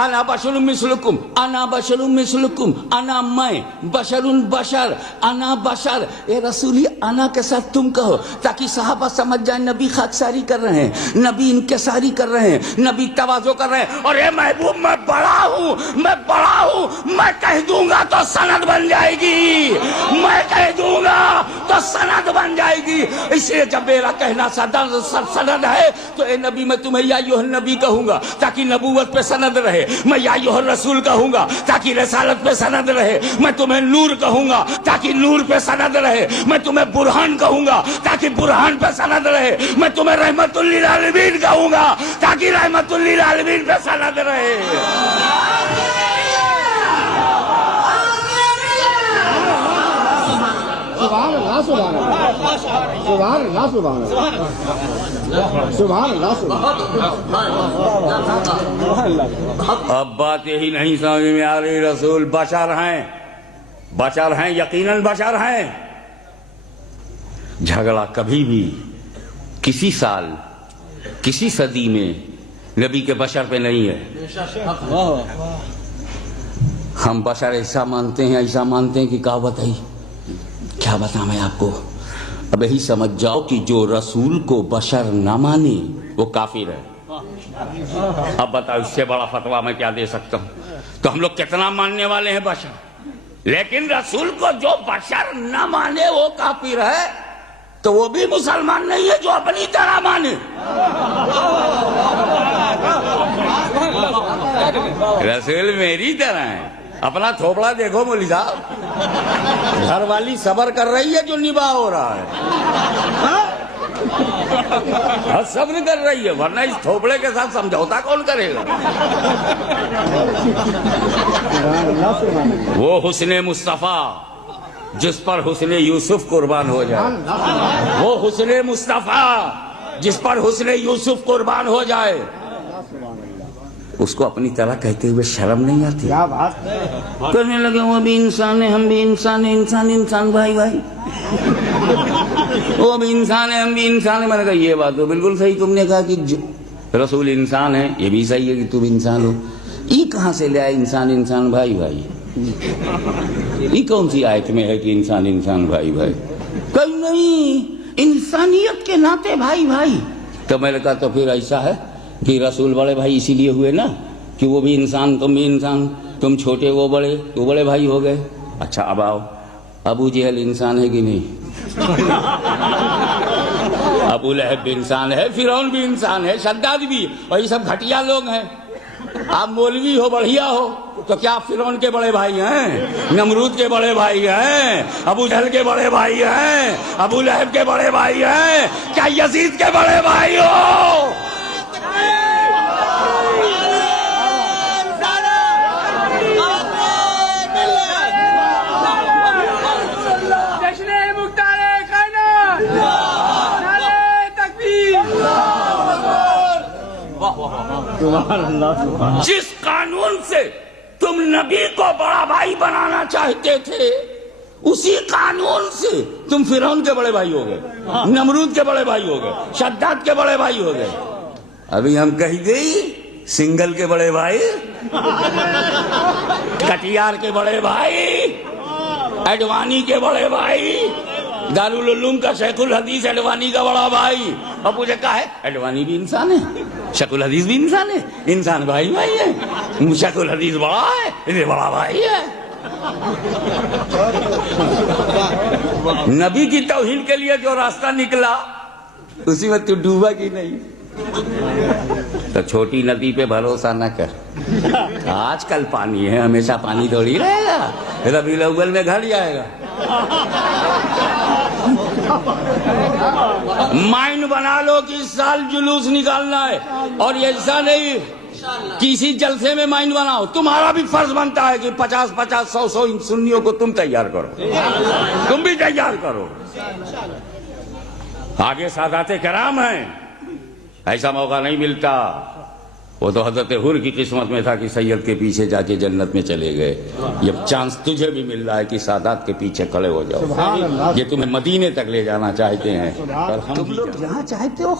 انا بشر مثلکم، انا بشر مثلکم، انا میں بشر بشر، انا بشر۔ اے رسولی انا کے ساتھ تم کہو تاکہ صحابہ سمجھ جائیں نبی خاکساری کر رہے ہیں، نبی انکساری کر رہے ہیں، نبی تواضع کر رہے ہیں۔ اور اے محبوب میں بڑا ہوں، میں بڑا ہوں، میں کہہ دوں گا تو سند بن جائے گی، میں کہہ دوں گا تو سند بن جائے گی۔ اس لیے جب میرا کہنا سند ہے تو اے نبی میں تمہیں یا ایھا النبی کہوں گا تاکہ نبوت پہ سند رہے، میں یا ایھا الرسول کہوں گا تاکہ رسالت پہ سند رہے، میں تمہیں نور کہوں گا تاکہ نور پہ سند رہے، میں تمہیں برہان کہوں گا تاکہ برہان پہ سند رہے، میں تمہیں رحمت للعالمین کہوں گا تاکہ رحمت للعالمین پہ سند رہے۔ سبحان اللہ سبحان اللہ سبحان اللہ سبحان اللہ سبحان اللہ سبحان اللہ۔ اب بات یہی نہیں سمجھ میں آ رہی، رسول بشر ہیں، بشر ہیں، یقیناً بشر ہیں۔ جھگڑا کبھی بھی کسی سال کسی صدی میں نبی کے بشر پہ نہیں ہے۔ ہم بشر ایسا مانتے ہیں، ایسا مانتے ہیں کہ کہاوت ہے، کیا بتاؤں میں آپ کو۔ اب یہی سمجھ جاؤ کہ جو رسول کو بشر نہ مانے وہ کافر ہے۔ اب بتاؤ اس سے بڑا فتویٰ میں کیا دے سکتا ہوں۔ تو ہم لوگ کتنا ماننے والے ہیں بشر، لیکن رسول کو جو بشر نہ مانے وہ کافر ہے، تو وہ بھی مسلمان نہیں ہے جو اپنی طرح مانے۔ رسول میری طرح ہے۔ اپنا تھوپڑا دیکھو مولوی صاحب، گھر والی صبر کر رہی ہے جو نباہ ہو رہا ہے، صبر کر رہی ہے، ورنہ اس تھوپڑے کے ساتھ سمجھوتا کون کرے گا۔ وہ حسن مصطفیٰ جس پر حسن یوسف قربان ہو جائے، وہ حسن مصطفیٰ جس پر حسن یوسف قربان ہو جائے، اس کو اپنی طرح کہتے ہوئے شرم نہیں آتی؟ کیا بات کرنے لگے وہ بھی انسان ہے، ہم بھی انسان ہیں، انسان انسان بھائی بھائی، وہ بھی انسان ہے، ہم بھی انسان ہیں۔ میں نے کہا یہ بات تو بالکل صحیح، تم نے کہا کہ رسول انسان ہے، یہ بھی صحیح ہے کہ تم انسان ہو، یہ کہاں سے لے آئے انسان انسان بھائی بھائی؟ یہ کون سی آیت میں ہے کہ انسان انسان بھائی بھائی؟ کہیں نہیں، انسانیت کے ناطے بھائی بھائی۔ تو میں نے کہا تو پھر ایسا ہے کہ رسول بڑے بھائی اسی لیے ہوئے نا کہ وہ بھی انسان تم بھی انسان، تم چھوٹے وہ بڑے، وہ بڑے بھائی ہو گئے۔ اچھا اب آؤ، ابو جہل انسان ہے کہ نہیں؟ ابو لہب بھی انسان ہے، فرعون بھی انسان ہے، شداد بھی، اور یہ سب گھٹیا لوگ ہیں۔ آپ مولوی ہو، بڑھیا ہو، تو کیا آپ فرعون کے بڑے بھائی ہیں، نمرود کے بڑے بھائی ہیں، ابو جہل کے بڑے بھائی ہیں، ابو لہب کے بڑے بھائی ہیں، کیا یزید کے بڑے بھائی ہو؟ جس قانون سے تم نبی کو بڑا بھائی بنانا چاہتے تھے، اسی قانون سے تم فرعون کے بڑے بھائی ہو گئے، نمرود کے بڑے بھائی ہو گئے، شداد کے بڑے بھائی ہو گئے۔ ابھی ہم کہی گئی سنگل کے بڑے بھائی، کٹیار کے بڑے بھائی، اڈوانی کے بڑے بھائی، دارالعلوم کا شیخ الحدیث اڈوانی کا بڑا بھائی، اور مجھے کہا ہے اڈوانی بھی انسان ہے، شیخ الحدیث بھی انسان ہے، انسان بھائی بھائی ہے، شیخ الحدیث بڑا ہے، یہ بڑا بھائی ہے۔ نبی کی توہین کے لیے جو راستہ نکلا اسی میں تو ڈوبا کی نہیں۔ تو چھوٹی ندی پہ بھروسہ نہ کر، آج کل پانی ہے، ہمیشہ پانی تھوڑی رہے گا، ربیع الاول میں گھٹ جائے گا۔ مائنڈ بنا لو کہ اس سال جلوس نکالنا ہے، اور ایسا نہیں کسی جلسے میں مائنڈ بناؤ، تمہارا بھی فرض بنتا ہے کہ 50 100 ان سنیوں کو تم تیار کرو، تم بھی تیار کرو۔ آگے سادات کرام ہیں، ایسا موقع نہیں ملتا۔ وہ تو حضرت حر کی قسمت میں تھا کہ سید کے پیچھے جا کے جنت میں چلے گئے، یہ چانس تجھے بھی مل رہا ہے کہ سادات کے پیچھے کھڑے ہو جاؤ، یہ تمہیں مدینے تک لے جانا چاہتے ہیں، اور تم لوگ جہاں چاہتے ہو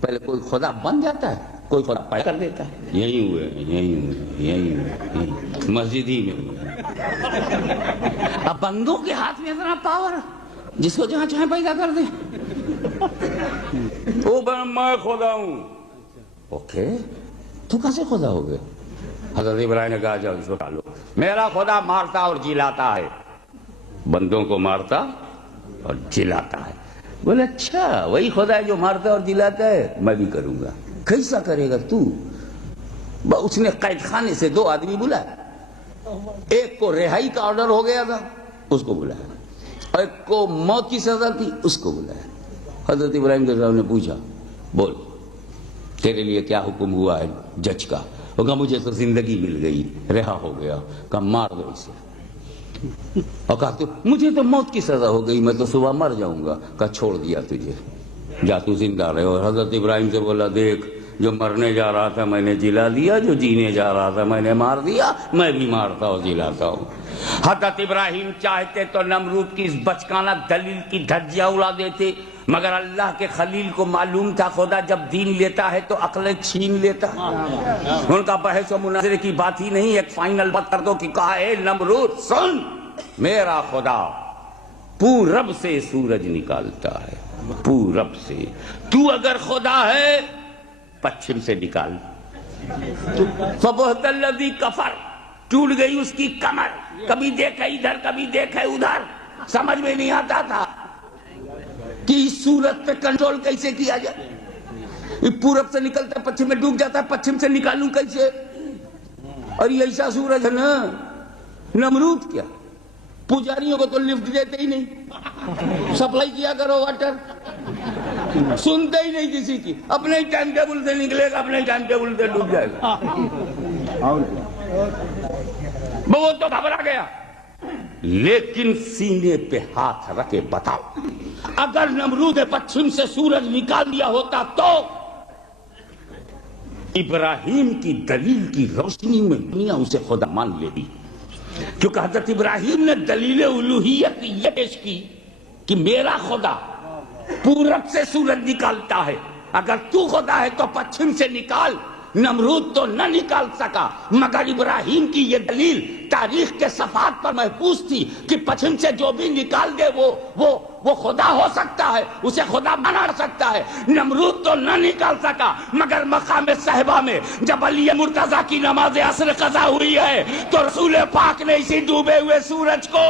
پہلے کوئی خدا بن جاتا ہے، کوئی خدا پیدا کر دیتا ہے۔ یہی ہوئے مسجد ہی میں ہوئے۔ اب بندوں کے ہاتھ میں اتنا پاور، جس کو جہاں چاہیں پیدا کر دیں۔ میں خدا ہوں، اوکے تو کیسے خدا ہو گئے؟ حضرت ابراہیم نے کہا جاؤ اس کو ڈالو، میرا خدا مارتا اور جلاتا ہے، بندوں کو مارتا اور جلاتا ہے۔ بولے اچھا وہی خدا ہے جو مارتا اور جلاتا ہے، میں بھی کروں گا۔ کیسا کرے گا تو؟ اس نے قید خانے سے 2 آدمی بلایا، ایک کو رہائی کا آرڈر ہو گیا تھا اس کو بلایا، اور ایک کو موت کی سزا تھی اس کو بلایا۔ حضرت ابراہیم کے صاحب نے پوچھا بول تیرے لیے کیا حکم ہوا ہے جج کا؟ وہ کہا مجھے تو زندگی مل گئی، رہا ہو گیا۔ کہا مار دو اسے۔ اور کہا تو مجھے تو موت کی سزا ہو گئی، میں تو صبح مر جاؤں گا۔ کہا چھوڑ دیا تجھے، جا تو زندہ رہے۔ اور حضرت ابراہیم سے بولا دیکھ جو مرنے جا رہا تھا میں نے جلا دیا، جو جینے جا رہا تھا میں نے مار دیا، میں بھی مارتا اور جلاتا ہوں۔ حضرت ابراہیم چاہتے تو نمرود کی اس بچکانہ دلیل کی دھجیاں اڑا دیتے، مگر اللہ کے خلیل کو معلوم تھا خدا جب دین لیتا ہے تو عقلیں چھین لیتا۔ ان کا بحث و مناظرے کی بات ہی نہیں، ایک فائنل بات کر دو کہ کہا اے نمرود سن، میرا خدا پورب سے سورج نکالتا ہے، پورب سے، تو اگر خدا ہے پچھم سے نکال۔ فبہت الذی کفر، ٹوٹ گئی اس کی کمر، کبھی دیکھے ادھر کبھی دیکھے ادھر، سمجھ میں نہیں آتا تھا کہ اس صورت پہ کنٹرول کیسے کیا جائے۔ پورب سے نکلتا ہے پچھم میں ڈوب جاتا ہے، پچھم سے نکالوں کیسے؟ اور یہ ایسا سورج ہے نا، نمرود کیا پجاریوں کو تو لفٹ دیتے ہی نہیں، سپلائی کیا کرو واٹر، سنتے ہی نہیں کسی کی، اپنے ہی ٹائم ٹیبل سے نکلے گا، اپنے ٹائم ٹیبل سے ڈوب جائے گا۔ وہ تو گھبرا گیا، لیکن سینے پہ ہاتھ رکھے بتاؤ اگر نمرود پچھم سے سورج نکال دیا ہوتا تو ابراہیم کی دلیل کی روشنی میں دنیا اسے خدا مان لے گی، کیونکہ حضرت ابراہیم نے دلیل الوہیت یہ پیش کی کہ میرا خدا پورب سے سورج نکالتا ہے، اگر تو خدا ہے تو پچھم سے نکال۔ نمرود تو نہ نکال سکا، مگر ابراہیم کی یہ دلیل تاریخ کے صفحات پر محفوظ تھی کہ پچھم سے جو بھی نکال دے وہ خدا ہو سکتا ہے، اسے خدا بنا سکتا ہے۔ نمرود تو نہ نکال سکا، مگر مقام صحبہ میں جب علی مرتضیٰ کی نماز عصر قضا ہوئی ہے تو رسول پاک نے اسی ڈوبے ہوئے سورج کو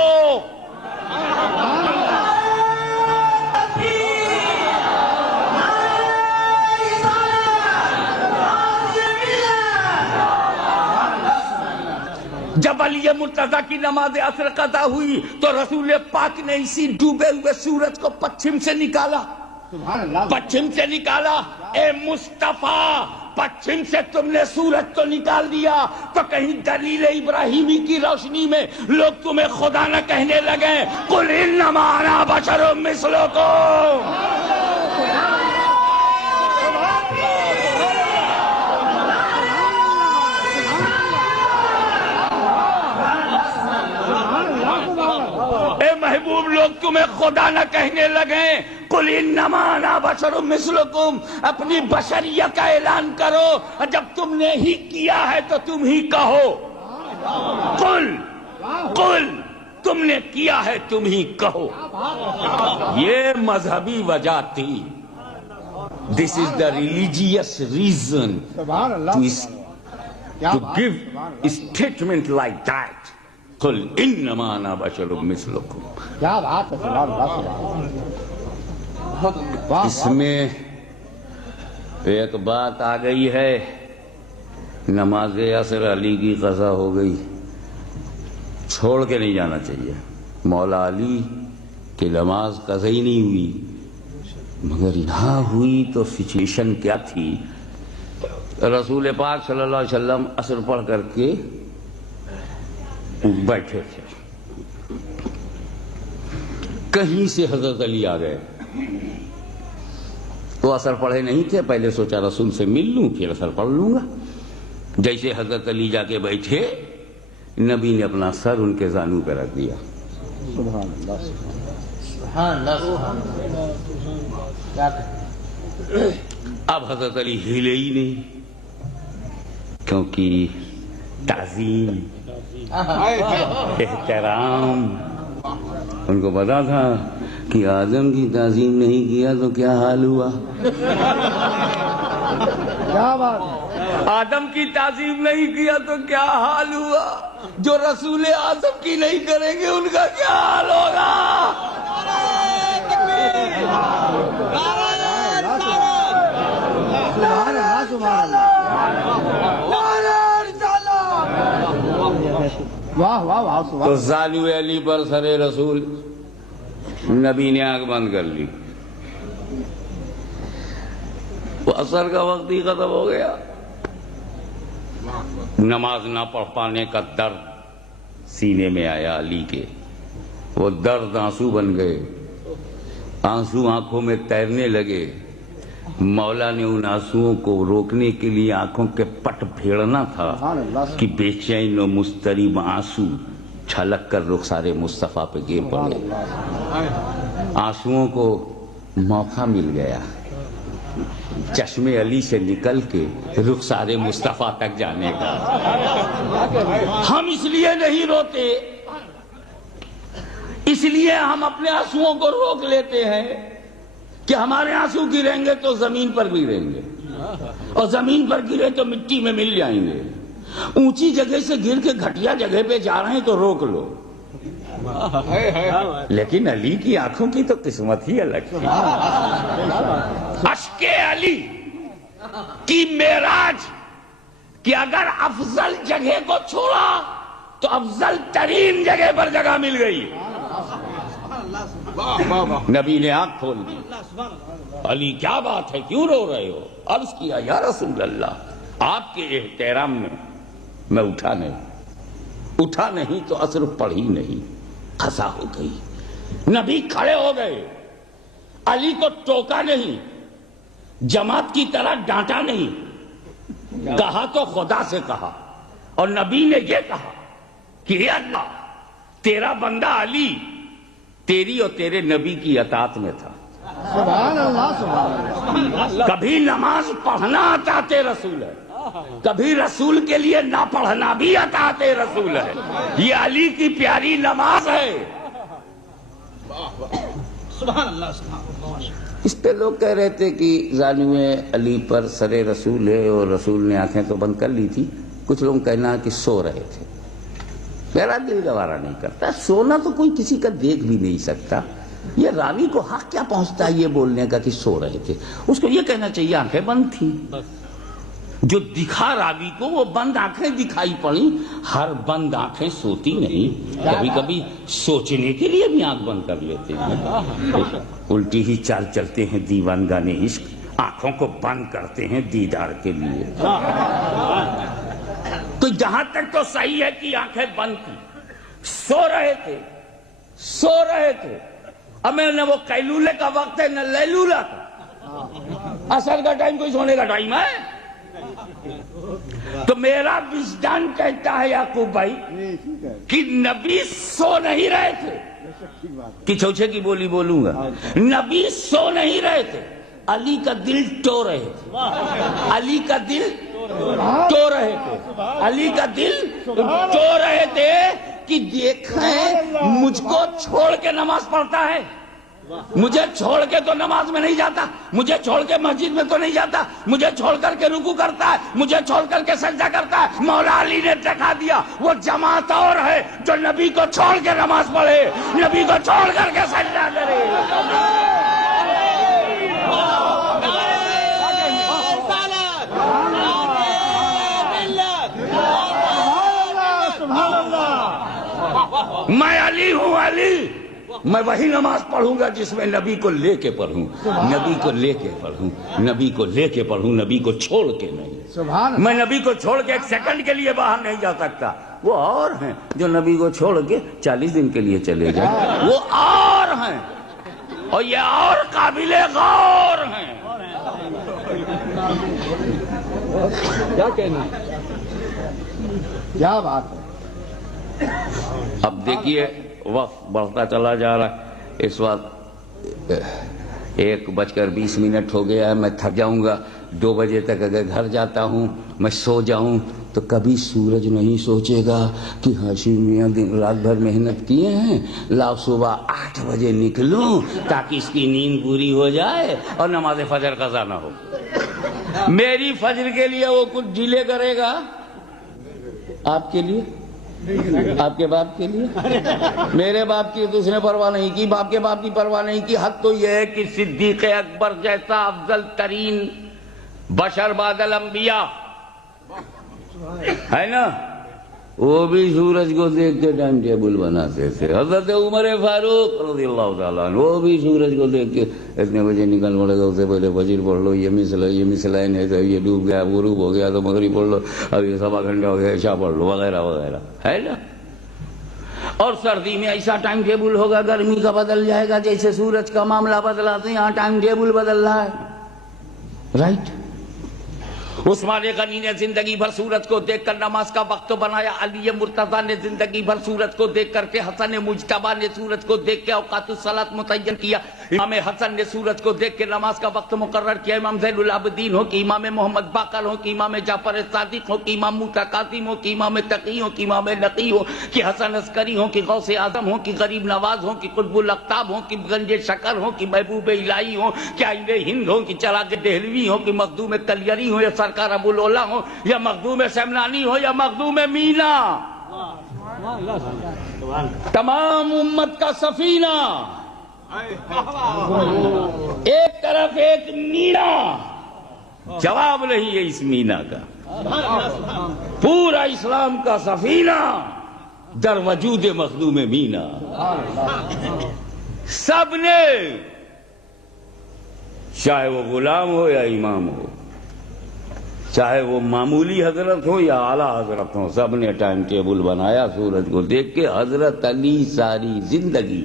جب علی مرتضیٰ کی نماز عصر قضا ہوئی تو رسول پاک نے اسی ڈوبے ہوئے سورج کو پچھم سے نکالا، پچھم سے نکالا۔ اے مصطفیٰ پچھم سے تم نے سورج تو نکال دیا تو کہیں دلیل ابراہیمی کی روشنی میں لوگ تمہیں خدا نہ کہنے لگے قل انما انا بشر مثلکم۔ محبوب لوگ تمہیں خدا نہ کہنے لگیں قل انما انا بشر مثلکم، اپنی بشریت کا اعلان کرو، جب تم نے ہی کیا ہے تو تم ہی کہو۔ قل تم نے کیا ہے تم ہی کہو. یہ مذہبی وجہ تھی. This is the religious reason سبحان اللہ to give a statement like that. قل انما انا بشر مثلکم. کیا بات ہے. سبحان اللہ. اس میں ایک بات آ گئی ہے. نماز عصر علی کی قضا ہو گئی, چھوڑ کے نہیں جانا چاہیے. مولا علی کی نماز قضا ہی نہیں ہوئی, مگر یہاں ہوئی تو سچویشن کیا تھی. رسول پاک صلی اللہ علیہ وسلم عصر پڑھ کر کے بیٹھے تھے, کہیں سے حضرت علی آ گئے. وہ عصر پڑھے نہیں تھے, پہلے سوچا رسول سے مل لوں پھر عصر پڑھ لوں گا. جیسے حضرت علی جا کے بیٹھے, نبی نے اپنا سر ان کے زانو پہ رکھ دیا. سبحان اللہ. اب حضرت علی ہلے ہی نہیں, کیونکہ تعظیم احترام, ان کو پتا تھا کہ آدم کی تعظیم نہیں کیا تو کیا حال ہوا. کیا بات ہے. آدم کی تعظیم نہیں کیا تو کیا حال ہوا. جو رسول اعظم کی نہیں کریں گے ان کا کیا حال ہوگا. سبحان اللہ. سبحان اللہ. واہ واہ واہ. تو زانو علی پر سر رسول نبی نے آنکھ بند کر لی. وہ عصر کا وقت ہی ختم ہو گیا. نماز نہ پڑھ پانے کا درد سینے میں آیا علی کے. وہ درد آنسو بن گئے, آنسو آنکھوں میں تیرنے لگے. مولا نے ان آنسوؤں کو روکنے کے لیے آنکھوں کے پٹ پھیڑنا تھا کہ بے چین و مضطرب آنسو چھلک کر رخسار مصطفیٰ پہ گر پڑے. آنسوؤں کو موقع مل گیا چشم علی سے نکل کے رخسار مصطفیٰ تک جانے کا. ہم اس لیے نہیں روتے, اس لیے ہم اپنے آنسوؤں کو روک لیتے ہیں کہ ہمارے آنسو گریں گے تو زمین پر گریں گے, اور زمین پر گرے تو مٹی میں مل جائیں گے. اونچی جگہ سے گر کے گھٹیا جگہ پہ جا رہے ہیں تو روک لو. لیکن علی کی آنکھوں کی تو قسمت ہی الگ تھی. اشک علی کی معراج کہ اگر افضل جگہ کو چھوڑا تو افضل ترین جگہ پر جگہ مل گئی. نبی نے آنکھ کھول دی. علی کیا بات ہے, کیوں رو رہے ہو؟ عرض کیا یا رسول اللہ آپ کے احترام میں اٹھا نہیں تو عصر پڑھی نہیں, قضا ہو گئی. نبی کھڑے ہو گئے, علی کو ٹوکا نہیں, جماعت کی طرح ڈانٹا نہیں, کہا تو خدا سے کہا. اور نبی نے یہ کہا کہ اے اللہ تیرا بندہ علی تیری اور تیرے نبی کی اطاعت میں تھا. سبحان اللہ. سبحان اللہ. کبھی نماز پڑھنا اطاعت رسول ہے, کبھی رسول کے لیے نہ پڑھنا بھی اطاعت رسول ہے. یہ علی کی پیاری نماز ہے. سبحان اللہ. اس پہ لوگ کہہ رہے تھے کہ زانو علی پر سر رسول ہے اور رسول نے آنکھیں تو بند کر لی تھی. کچھ لوگ کہنا کہ سو رہے تھے. میرا دل گوارا نہیں کرتا, سونا تو کوئی کسی کا دیکھ بھی نہیں سکتا. یہ راوی کو حق کیا پہنچتا ہے یہ بولنے کا کہ سو رہے تھے؟ اس کو یہ کہنا چاہیے آنکھیں بند تھی. جو دکھا راوی کو وہ بند آنکھیں دکھائی پڑی. ہر بند آنکھیں سوتی نہیں, کبھی کبھی سوچنے کے لیے بھی آنکھ بند کر لیتے ہیں. الٹی ہی چال چلتے ہیں دیوانگانے عشق, آنکھوں کو بند کرتے ہیں دیدار کے لیے. تو جہاں تک تو صحیح ہے کہ آنکھیں بند تھی, سو رہے تھے. اب میں نے وہ قیلولے کا وقت ہے نہ لیلولہ کا. عصر کا ٹائم کوئی سونے کا ٹائم ہے؟ تو میرا وجدان کہتا ہے یعقوب بھائی کہ نبی سو نہیں رہے تھے. کہ چھوچے کی بولی بولوں گا, نبی سو نہیں رہے تھے, علی کا دل ٹو رہے تھے. علی کا دل ٹو رہے تھے. علی کا دل ٹو رہے تھے کہ دیکھیں مجھ کو چھوڑ کے نماز پڑھتا ہے، مجھے چھوڑ کے تو نماز میں نہیں جاتا، مجھے چھوڑ کے مسجد میں تو نہیں جاتا، مجھے چھوڑ کر کے رکوع کرتا ہے، مجھے چھوڑ کر کے سجدہ کرتا ہے۔ مولا علی نے دکھا دیا وہ جماعت اور ہے جو نبی کو چھوڑ کے نماز پڑھے، نبی کو چھوڑ کر کے سجدہ کرے۔ میں علی ہوں، علی، میں وہی نماز پڑھوں گا جس میں نبی کو لے کے پڑھوں، نبی کو لے کے پڑھوں، نبی کو لے کے پڑھوں، نبی کو چھوڑ کے نہیں۔ میں نبی کو چھوڑ کے ایک سیکنڈ کے لیے باہر نہیں جا سکتا۔ وہ اور ہیں جو نبی کو چھوڑ کے 40 دن کے لیے چلے جائیں، وہ اور ہیں، اور یہ اور قابل غور ہیں۔ کیا کہنا، کیا بات ہے۔ اب دیکھیے وقت بڑھتا چلا جا رہا ہے، اس وقت 1:20 ہو گیا ہے، میں تھک جاؤں گا۔ 2 بجے تک اگر گھر جاتا ہوں، میں سو جاؤں تو کبھی سورج نہیں سوچے گا کہ ہاشم میاں دن رات بھر محنت کیے ہیں، لاؤ صبح 8 بجے نکلوں تاکہ اس کی نیند پوری ہو جائے اور نماز فجر قضا نہ ہو۔ میری فجر کے لیے وہ کچھ ڈیلے کرے گا، آپ کے لیے، آپ کے باپ کے لیے، میرے باپ کی تو اس نے پرواہ نہیں کی، باپ کے باپ کی پرواہ نہیں کی۔ حد تو یہ ہے کہ صدیق اکبر جیسا افضل ترین بشر بعد الانبیاء ہے نا، وہ بھی سورج کو دیکھ کے ٹائم ٹیبل بناتے تھے۔ حضرت عمر فاروق رضی اللہ تعالیٰ عنہ وہ بھی سورج کو دیکھ کے اتنے بجے نکل پڑے گا، اس سے پہلے فجر پڑھ لو، یہ مسئلہ نہیں تو یہ ڈوب گیا، غروب ہو گیا تو مغرب پڑھ لو، اب یہ 1.25 گھنٹہ ہو گیا عشاء پڑھ لو، وغیرہ وغیرہ ہے نا۔ اور سردی میں ایسا ٹائم ٹیبل ہوگا، گرمی کا بدل جائے گا، جیسے سورج کا معاملہ بدلا تو یہاں ٹائم ٹیبل بدل رہا ہے، رائٹ۔ عثمان غنی نے زندگی بھر سورج کو دیکھ کر نماز کا وقت بنایا، علی مرتضیٰ نے زندگی بھر سورج کو دیکھ کر کے، حسن مجتبیٰ نے سورج کو دیکھ کے اوقات الصلاۃ متعین کیا، امام حسن نے سورج کو دیکھ کے نماز کا وقت مقرر کیا، امام زین العابدین ہو کہ امام محمد باقر ہو کہ امام جعفر صادق ہو کہ امام موسیٰ کاظم ہو کہ امام تقی ہو کہ امام نقی ہو کہ حسن عسکری ہو کہ غوث اعظم ہو کہ غریب نواز ہو کہ قطب الاقطاب ہو کہ گنج شکر ہو کہ محبوب الہی ہو کہ آئین ہند ہو کہ چراغ دہلوی ہو کہ مخدوم کلیری ہو یا سرکار ابو العلا ہو یا مخدوم سمنانی ہو یا مخدوم مینا، تمام امت کا سفینہ، ایک طرف ایک مینا، جواب نہیں ہے اس مینا کا، پورا اسلام کا سفینہ در وجود مخدوم مینا، سب نے چاہے وہ غلام ہو یا امام ہو، چاہے وہ معمولی حضرت ہو یا اعلیٰ حضرت ہو، سب نے ٹائم ٹیبل بنایا سورج کو دیکھ کے۔ حضرت علی ساری زندگی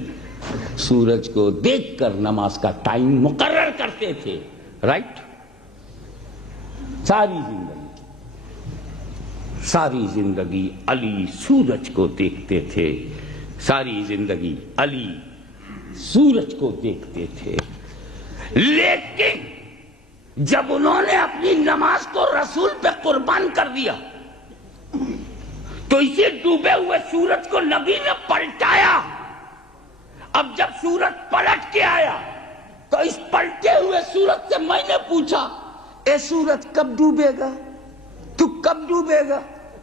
سورج کو دیکھ کر نماز کا ٹائم مقرر کرتے تھے، رائٹ۔ ساری زندگی علی سورج کو دیکھتے تھے، ساری زندگی علی سورج کو دیکھتے تھے، لیکن جب انہوں نے اپنی نماز کو رسول پہ قربان کر دیا تو اسے ڈوبے ہوئے سورج کو نبی نے پلٹایا۔ اب جب سورج پلٹ کے آیا تو اس پلٹے ہوئے سورج سے میں نے پوچھا، اے سورج کب ڈوبے گا، تو کب ڈوبے گا؟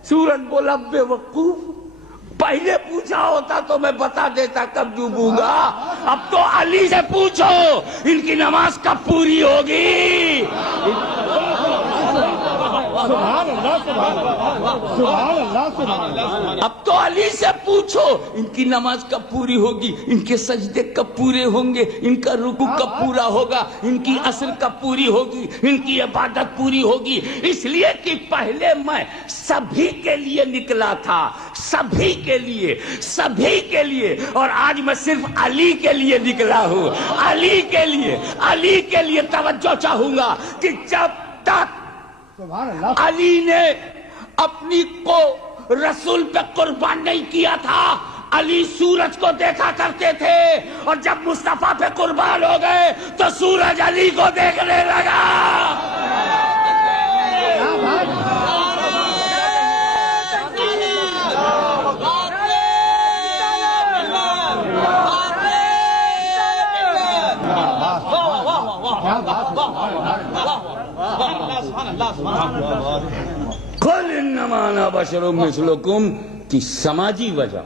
سورج بولا، بے وقوف، پہلے پوچھا ہوتا تو میں بتا دیتا کب ڈوبوں گا، اب تو علی سے پوچھو ان کی نماز کب پوری ہوگی۔ سبحان اللہ، سبحان اللہ، سبحان اللہ، سبحان اللہ۔ اب تو علی سے پوچھو ان کی نماز کب پوری ہوگی، ان کے سجدے کب پورے ہوں گے، ان کا رکوع کب پورا ہوگا، ان کی عصر کب پوری ہوگی، ان کی عبادت پوری ہوگی۔ اس لیے کہ پہلے میں سبھی کے لیے نکلا تھا، سبھی کے لیے، اور آج میں صرف علی کے لیے نکلا ہوں، علی کے لیے توجہ چاہوں گا کہ جب تک علی نے اپنی کو رسول پہ قربان نہیں کیا تھا، علی سورج کو دیکھا کرتے تھے، اور جب مصطفیٰ پہ قربان ہو گئے تو سورج علی کو دیکھنے لگا۔ قل انما انا بشر مثلکم کی سماجی وجہ،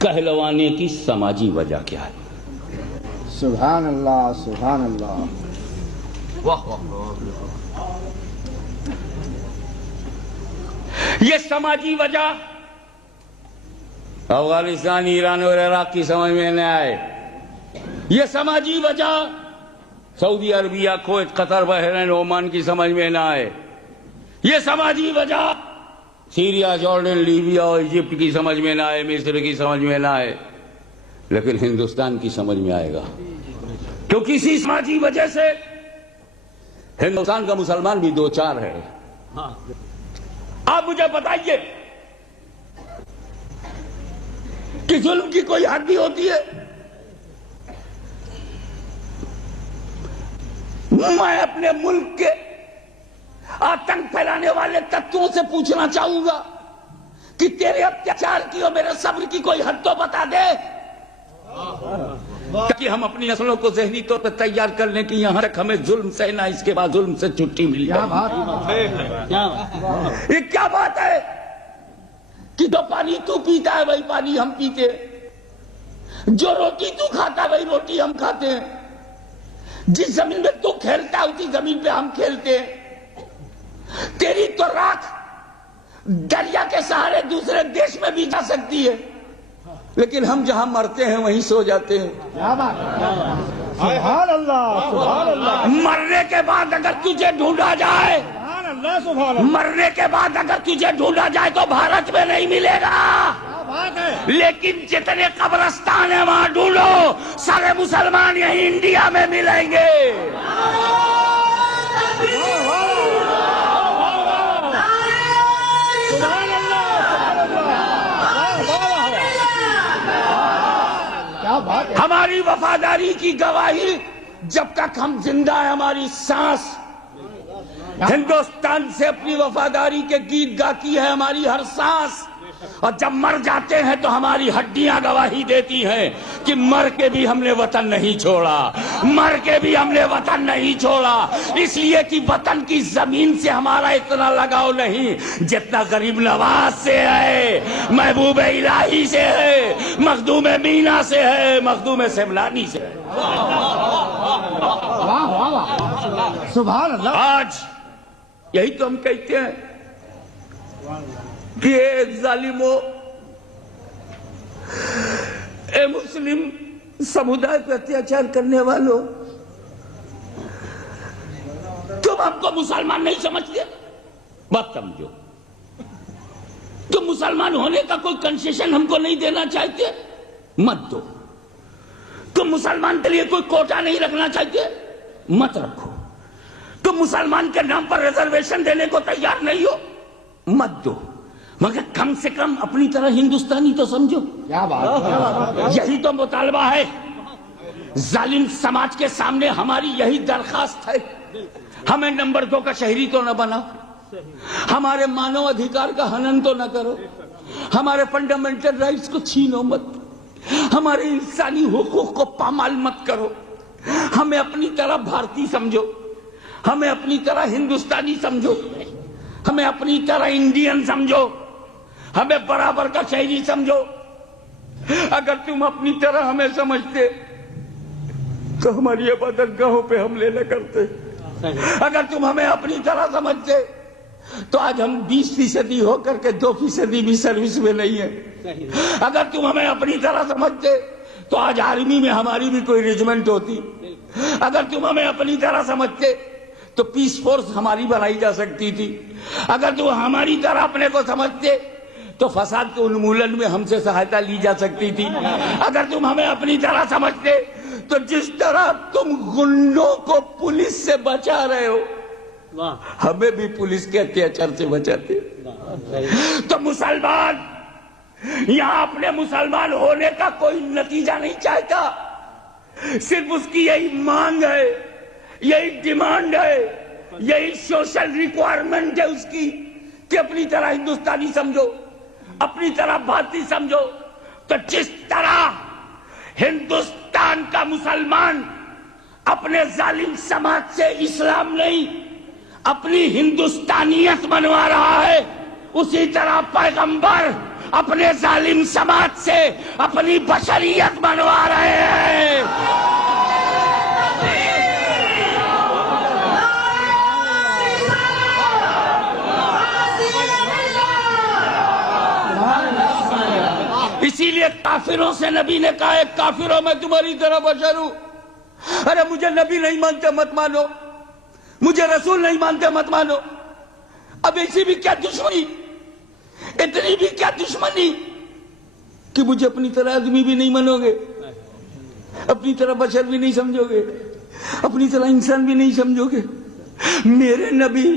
کہلوانے کی سماجی وجہ کیا ہے؟ سبحان اللہ سبحان اللہ. یہ سماجی وجہ افغانستان، ایران اور عراق کی سمجھ میں نہ آئے. یہ سماجی وجہ سعودی عربیہ، کویت، قطر، بحرین، عمان کی سمجھ میں نہ آئے. یہ سماجی وجہ سیریا، جارڈن، لیبیا اور ایجپٹ کی سمجھ میں نہ آئے، مصر کی سمجھ میں نہ آئے، لیکن ہندوستان کی سمجھ میں آئے گا. کیونکہ اسی سماجی وجہ سے ہندوستان کا مسلمان بھی دو چار ہے. آپ مجھے بتائیے کہ ظلم کی کوئی حد بھی ہوتی ہے؟ میں اپنے ملک کے آتنک پھیلانے والے تتووں سے پوچھنا چاہوں گا کہ تیرے اتیاچار کی اور میرے صبر کی کوئی حد تو بتا دے، تاکہ ہم اپنی نسلوں کو ذہنی طور پر تیار کر لیں کہ یہاں تک ہمیں ظلم سہنا، اس کے بعد ظلم سے چھٹی مل جائے. یہ کیا بات ہے کہ جو پانی تو پیتا ہے وہی پانی ہم پیتے ہیں، جو روٹی تو کھاتا ہے وہی روٹی ہم کھاتے ہیں، جس زمین میں تو کھیلتا ہے اسی زمین پہ ہم کھیلتے ہیں. تیری تو راکھ دریا کے سہارے دوسرے دیش میں بھی جا سکتی ہے، لیکن ہم جہاں مرتے ہیں وہیں سو جاتے ہیں. سبحان اللہ سبحان اللہ. مرنے کے بعد اگر تجھے ڈھونڈا جائے، سبحان اللہ سبحان اللہ. مرنے کے بعد اگر تجھے ڈھونڈا جائے تو بھارت میں نہیں ملے گا، لیکن جتنے قبرستان ہیں وہاں ڈھونڈو، سارے مسلمان یہیں انڈیا میں ملیں گے. ہماری وفاداری کی گواہی جب تک ہم زندہ ہیں، ہماری سانس ہندوستان سے اپنی وفاداری کے گیت گاتی ہے، ہماری ہر سانس. اور جب مر جاتے ہیں تو ہماری ہڈیاں گواہی دیتی ہیں کہ مر کے بھی ہم نے وطن نہیں چھوڑا، مر کے بھی ہم نے وطن نہیں چھوڑا. اس لیے کہ وطن کی زمین سے ہمارا اتنا لگاؤ نہیں جتنا غریب نواز سے ہے، محبوب الہی سے ہے، مخدوم مینا سے ہے، مخدوم سملانی سے ہے. سبحان اللہ. آج یہی تو ہم کہتے ہیں کہ اے ظالمو، اے مسلم سمودائے پر اتیاچار کرنے والوں، تم ہم کو مسلمان نہیں سمجھتے؟ بات سمجھو. تم مسلمان ہونے کا کوئی کنسیشن ہم کو نہیں دینا چاہتے؟ مت دو. تم مسلمان کے لیے کوئی کوٹا نہیں رکھنا چاہتے؟ مت رکھو. تم مسلمان کے نام پر ریزرویشن دینے کو تیار نہیں ہو؟ مت دو. مگر کم سے کم اپنی طرح ہندوستانی تو سمجھو. کیا بات. یہی تو مطالبہ ہے. ظالم سماج کے سامنے ہماری یہی درخواست ہے. ہمیں نمبر 2 کا شہری تو نہ بناؤ، ہمارے مانو ادھیکار کا ہنن تو نہ کرو، ہمارے فنڈامنٹل رائٹس کو چھینو مت، ہمارے انسانی حقوق کو پامال مت کرو. ہمیں اپنی طرح بھارتی سمجھو، ہمیں اپنی طرح ہندوستانی سمجھو، ہمیں اپنی طرح انڈین سمجھو، ہمیں برابر کا شہری سمجھو. اگر تم اپنی طرح ہمیں سمجھتے تو ہماری عبادت گاہوں پہ حملے نہ کرتے. اگر تم ہمیں اپنی طرح سمجھتے تو آج ہم 20% ہو کر کے 2% بھی سروس میں نہیں ہے. اگر تم ہمیں اپنی طرح سمجھتے تو آج آرمی میں ہماری بھی کوئی ریجمنٹ ہوتی. اگر تم ہمیں اپنی طرح سمجھتے تو پیس فورس ہماری بنائی جا سکتی تھی. اگر تم ہماری طرح اپنے کو سمجھتے تو فساد کے انمولن میں ہم سے سہایتا لی جا سکتی تھی. اگر تم ہمیں اپنی طرح سمجھتے تو جس طرح تم گنڈوں کو پولیس سے بچا رہے ہو ہمیں بھی پولیس کے اتیاچار سے بچاتے. تو مسلمان یہاں اپنے مسلمان ہونے کا کوئی نتیجہ نہیں چاہتا، صرف اس کی یہی مانگ ہے، یہی ڈیمانڈ ہے، یہی سوشل ریکوائرمنٹ ہے اس کی کہ اپنی طرح ہندوستانی سمجھو، اپنی طرح بھارتی سمجھو. تو جس طرح ہندوستان کا مسلمان اپنے ظالم سماج سے اسلام نہیں، اپنی ہندوستانیت منوا رہا ہے، اسی طرح پیغمبر اپنے ظالم سماج سے اپنی بشریت منوا رہے ہیں۔ اسی لیے کافروں سے نبی نے کہا ہے، کافروں میں تمہاری طرح بشر ہوں۔ ارے مجھے نبی نہیں مانتے مت مانو، مجھے رسول نہیں مانتے مت مانو۔ اب ایسی بھی کیا دشمنی، اتنی بھی کیا دشمنی کہ مجھے اپنی طرح آدمی بھی نہیں مانو گے، اپنی طرح بشر بھی نہیں سمجھو گے، اپنی طرح انسان بھی نہیں سمجھو گے۔ میرے نبی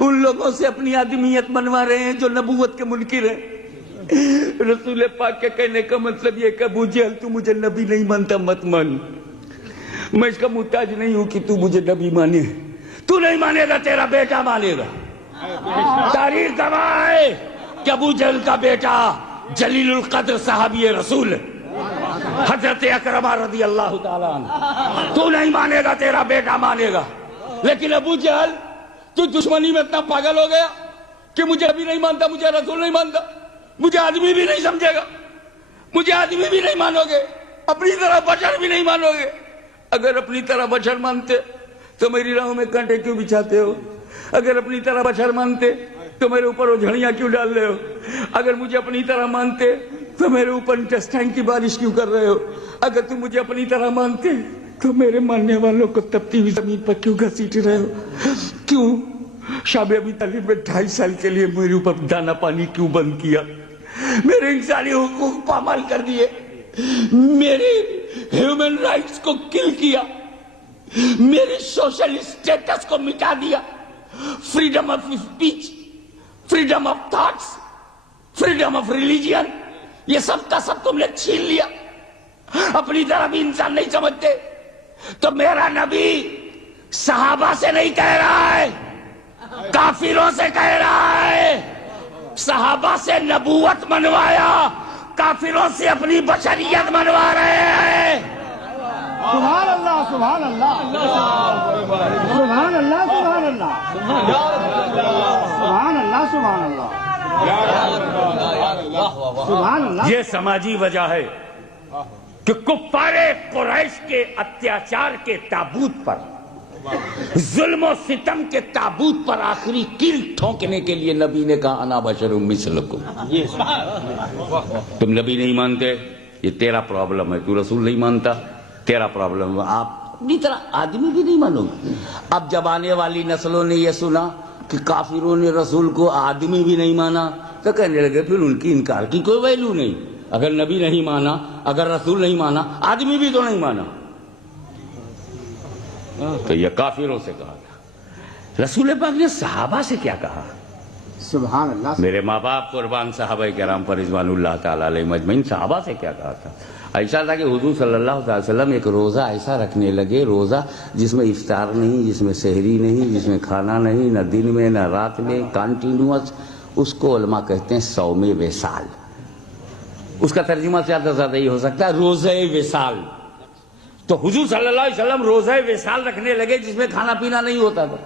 ان لوگوں سے اپنی آدمیت منوا رہے ہیں جو نبوت کے منکر ہیں۔ رسول پاک کے کہنے کا مطلب یہ کہ ابو جہل تو مجھے نبی نہیں مانتا مت مان، میں اس کا محتاج نہیں ہوں کہ تو مجھے نبی مانے، تو نہیں مانے گا تیرا بیٹا مانے گا۔ تاریخ گواہ ہے کہ ابو جہل کا بیٹا جلیل القدر صحابی رسول حضرت اکرمہ رضی اللہ تعالیٰ عنہ، تو نہیں مانے گا تیرا بیٹا مانے گا۔ لیکن ابو جہل تو دشمنی میں اتنا پاگل ہو گیا کہ مجھے نبی نہیں مانتا، مجھے رسول نہیں مانتا، مجھے آدمی بھی نہیں سمجھے گا، مجھے آدمی بھی نہیں مانو گے، اپنی طرح بشر بھی نہیں مانو گے۔ اگر اپنی طرح بشر مانتے تو میری راہوں میں کانٹے کیوں بچھاتے ہو؟ اگر اپنی طرح بشر مانتے تو میرے اوپر وہ جھڑیاں کیوں ڈال رہے ہو؟ اگر مجھے اپنی طرح مانتے تو میرے اوپر انٹسٹائن کی بارش کیوں کر رہے ہو؟ اگر تم مجھے اپنی طرح مانتے تو میرے ماننے والوں کو تپتی ہوئی زمین پر کیوں گھسیٹ رہے ہو؟ کیوں شام ابی طالب میں 2.5 سال کے لیے میرے اوپر دانا پانی کیوں بند کیا؟ میرے انسانی حقوق پامال کر دیے، میرے ہیومن رائٹس کو کل کیا، میرے سوشل اسٹیٹس کو مٹا دیا، freedom of speech, freedom of thoughts, freedom of religion, یہ سب کا سب تم نے چھین لیا۔ اپنی طرح بھی انسان نہیں سمجھتے۔ تو میرا نبی صحابہ سے نہیں کہہ رہا ہے، کافروں سے کہہ رہا ہے۔ صحابہ سے نبوت منوایا، کافروں سے اپنی بشریت منوا رہے ہیں۔ سبحان اللہ، سبحان اللہ، سبحان اللہ، سبحان اللہ، سبحان اللہ، سبحان اللہ، سبحان اللہ۔ یہ سماجی وجہ ہے کہ کفار قریش کے اتیاچار کے تابوت پر، ظلم و ستم کے تابوت پر آخری کیل ٹھونکنے کے لیے نبی نے کہا انا بشر مثلکم۔ تم نبی نہیں مانتے، یہ تیرا پرابلم ہے، تو رسول نہیں مانتا، تیرا پرابلم ہے، آپ اپنی طرح آدمی بھی نہیں مانو گے۔ اب جب آنے والی نسلوں نے یہ سنا کہ کافروں نے رسول کو آدمی بھی نہیں مانا تو کہنے لگے پھر ان کی انکار کی کوئی ویلیو نہیں۔ اگر نبی نہیں مانا، اگر رسول نہیں مانا، آدمی بھی تو نہیں مانا۔ تو یہ کافروں سے کہا تھا۔ رسول پاک نے صحابہ سے کیا کہا؟ سبحان اللہ۔ میرے ماں باپ قربان صحابہ کرام پر رضوان اللہ تعالیٰ علیہ مجمعین، صحابہ سے کیا کہا تھا؟ ایسا تھا کہ حضور صلی اللہ علیہ وسلم ایک روزہ ایسا رکھنے لگے، روزہ جس میں افطار نہیں، جس میں سحری نہیں، جس میں کھانا نہیں، نہ دن میں نہ رات میں، کانٹینیوس، اس کو علماء کہتے ہیں صوم وصال۔ اس کا ترجمہ زیادہ سے زیادہ یہ ہو سکتا ہے روزہ وصال۔ تو حضور صلی اللہ علیہ وسلم روزہ وصال رکھنے لگے جس میں کھانا پینا نہیں ہوتا تھا۔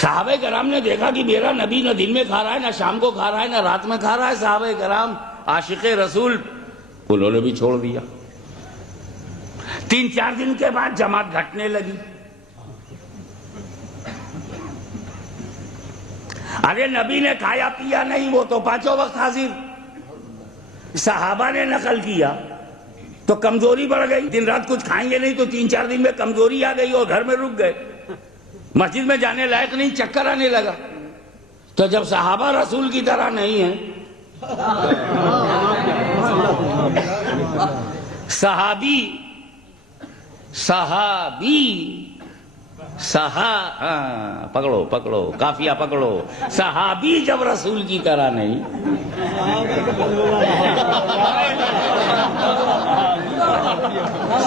صحابہ کرام نے دیکھا کہ میرا نبی نہ دن میں کھا رہا ہے، نہ شام کو کھا رہا ہے، نہ رات میں کھا رہا ہے۔ صحابہ کرام عاشق رسول، انہوں نے بھی چھوڑ دیا۔ 3-4 دن کے بعد جماعت گھٹنے لگی۔ ارے نبی نے کھایا پیا نہیں، وہ تو 5 وقت حاضر۔ صحابہ نے نقل کیا تو کمزوری بڑھ گئی، دن رات کچھ کھائیں گے نہیں تو 3-4 دن میں کمزوری آ گئی اور گھر میں رک گئے، مسجد میں جانے لائق نہیں، چکر آنے لگا۔ تو جب صحابہ رسول کی طرح نہیں ہیں، پکڑو کافیہ پکڑو، صحابی جب رسول کی طرح نہیں،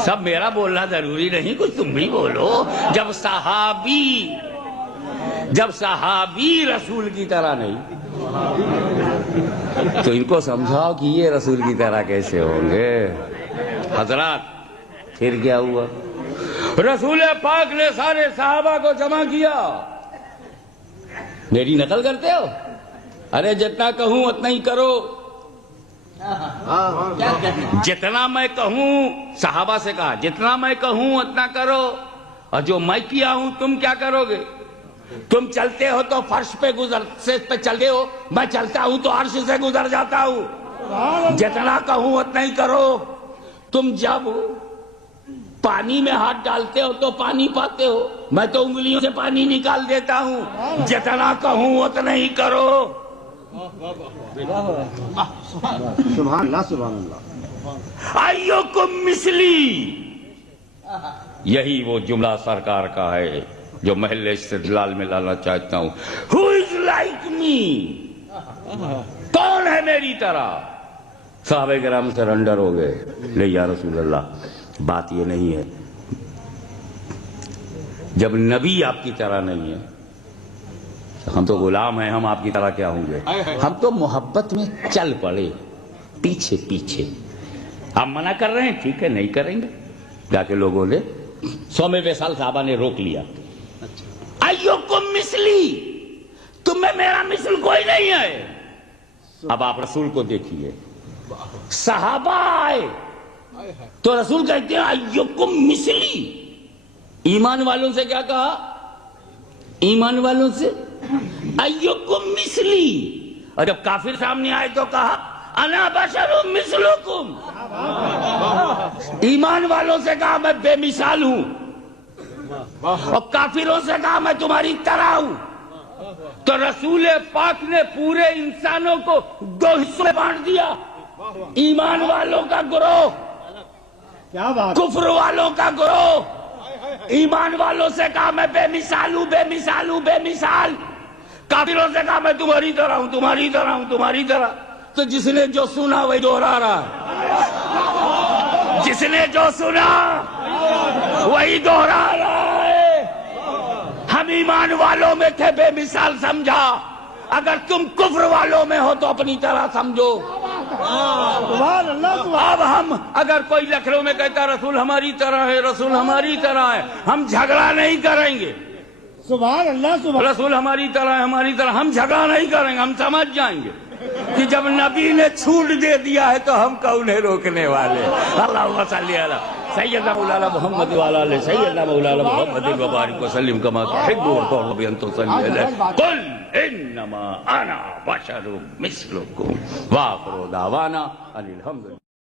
سب میرا بولنا ضروری نہیں، کچھ تم بھی بولو۔ جب صحابی رسول کی طرح نہیں تو ان کو سمجھاؤ کہ یہ رسول کی طرح کیسے ہوں گے۔ حضرات پھر کیا ہوا؟ رسول پاک نے سارے صحابہ کو جمع کیا. میری نقل کرتے ہو؟ ارے جتنا کہوں اتنا ہی کرو. جتنا میں کہوں، صحابہ سے کہا جتنا میں کہوں اتنا کرو، اور جو میں کیا ہوں تم کیا کرو گے؟ تم چلتے ہو تو فرش پہ چلتے ہو، میں چلتا ہوں تو عرش سے گزر جاتا ہوں. جتنا کہوں اتنا ہی کرو. تم جب پانی میں ہاتھ ڈالتے ہو تو پانی پاتے ہو، میں تو انگلیوں سے پانی نکال دیتا ہوں. جتنا کہوں اتنا ہی کرو. سبحان اللہ سبحان اللہ. ایوکم مثلی، یہی وہ جملہ سرکار کا ہے جو محل استدلال میں لانا چاہتا ہوں. Who is like me؟ کون ہے میری طرح؟ صحابہ کرام سرنڈر ہو گئے. نہیں یا رسول اللہ، بات یہ نہیں ہے. جب نبی آپ کی طرح نہیں ہے، ہم تو غلام ہیں، ہم آپ کی طرح کیا ہوں گے؟ ہم تو محبت میں چل پڑے پیچھے پیچھے. آپ منع کر رہے ہیں، ٹھیک ہے نہیں کریں گے. جا کے لوگوں نے 100ویں سال صحابہ نے روک لیا. ایوکم مثلی، تم میں میرا مثل کوئی نہیں ہے. اب آپ رسول کو دیکھیے، صحابہ آئے تو رسول کہتے ہیں ایوکم مثلی. ایمان والوں سے کیا کہا؟ ایمان والوں سے ایوکم مثلی. اور جب کافر سامنے آئے تو کہا انا بشر مثلکم. ایمان والوں سے کہا میں بے مثال ہوں، اور کافروں سے کہا میں تمہاری طرح ہوں. تو رسول پاک نے پورے انسانوں کو 2 حصوں میں بانٹ دیا. ایمان والوں کا گروہ، کیا بات. کفر والوں کا گروہ. ایمان والوں سے کہا میں بے مثال ہوں، بے مثال ہوں، بے مثال. کافروں سے کہا میں تمہاری طرح ہوں، تمہاری طرح ہوں، تمہاری طرح. تو جس نے جو سنا وہی دوہرا رہا ہے. جس نے جو سنا وہی دوہرا رہا ہے. ہم ایمان والوں میں تھے، بے مثال سمجھا. اگر تم کفر والوں میں ہو تو اپنی طرح سمجھو. سبحان اللہ. اب ہم اگر کوئی لکھنؤ میں کہتا رسول ہماری طرح ہے، رسول ہماری طرح ہے، ہم جھگڑا نہیں کریں گے. سبحان اللہ سبحان. رسول ہماری طرح ہے، ہماری طرح، ہم جھگڑا نہیں کریں گے. ہم سمجھ جائیں گے کہ جب نبی نے چھوٹ دے دیا ہے تو ہم کون ہے روکنے والے. اللہم صلی علی سیدنا مولانا محمد وعلی آلہ سیدنا مولانا محمد وبارک وسلم کما تحب وترضى ان تصلی علیہ. قل انما انا بشر مثلکم واخر دعوانا ان الحمد للہ.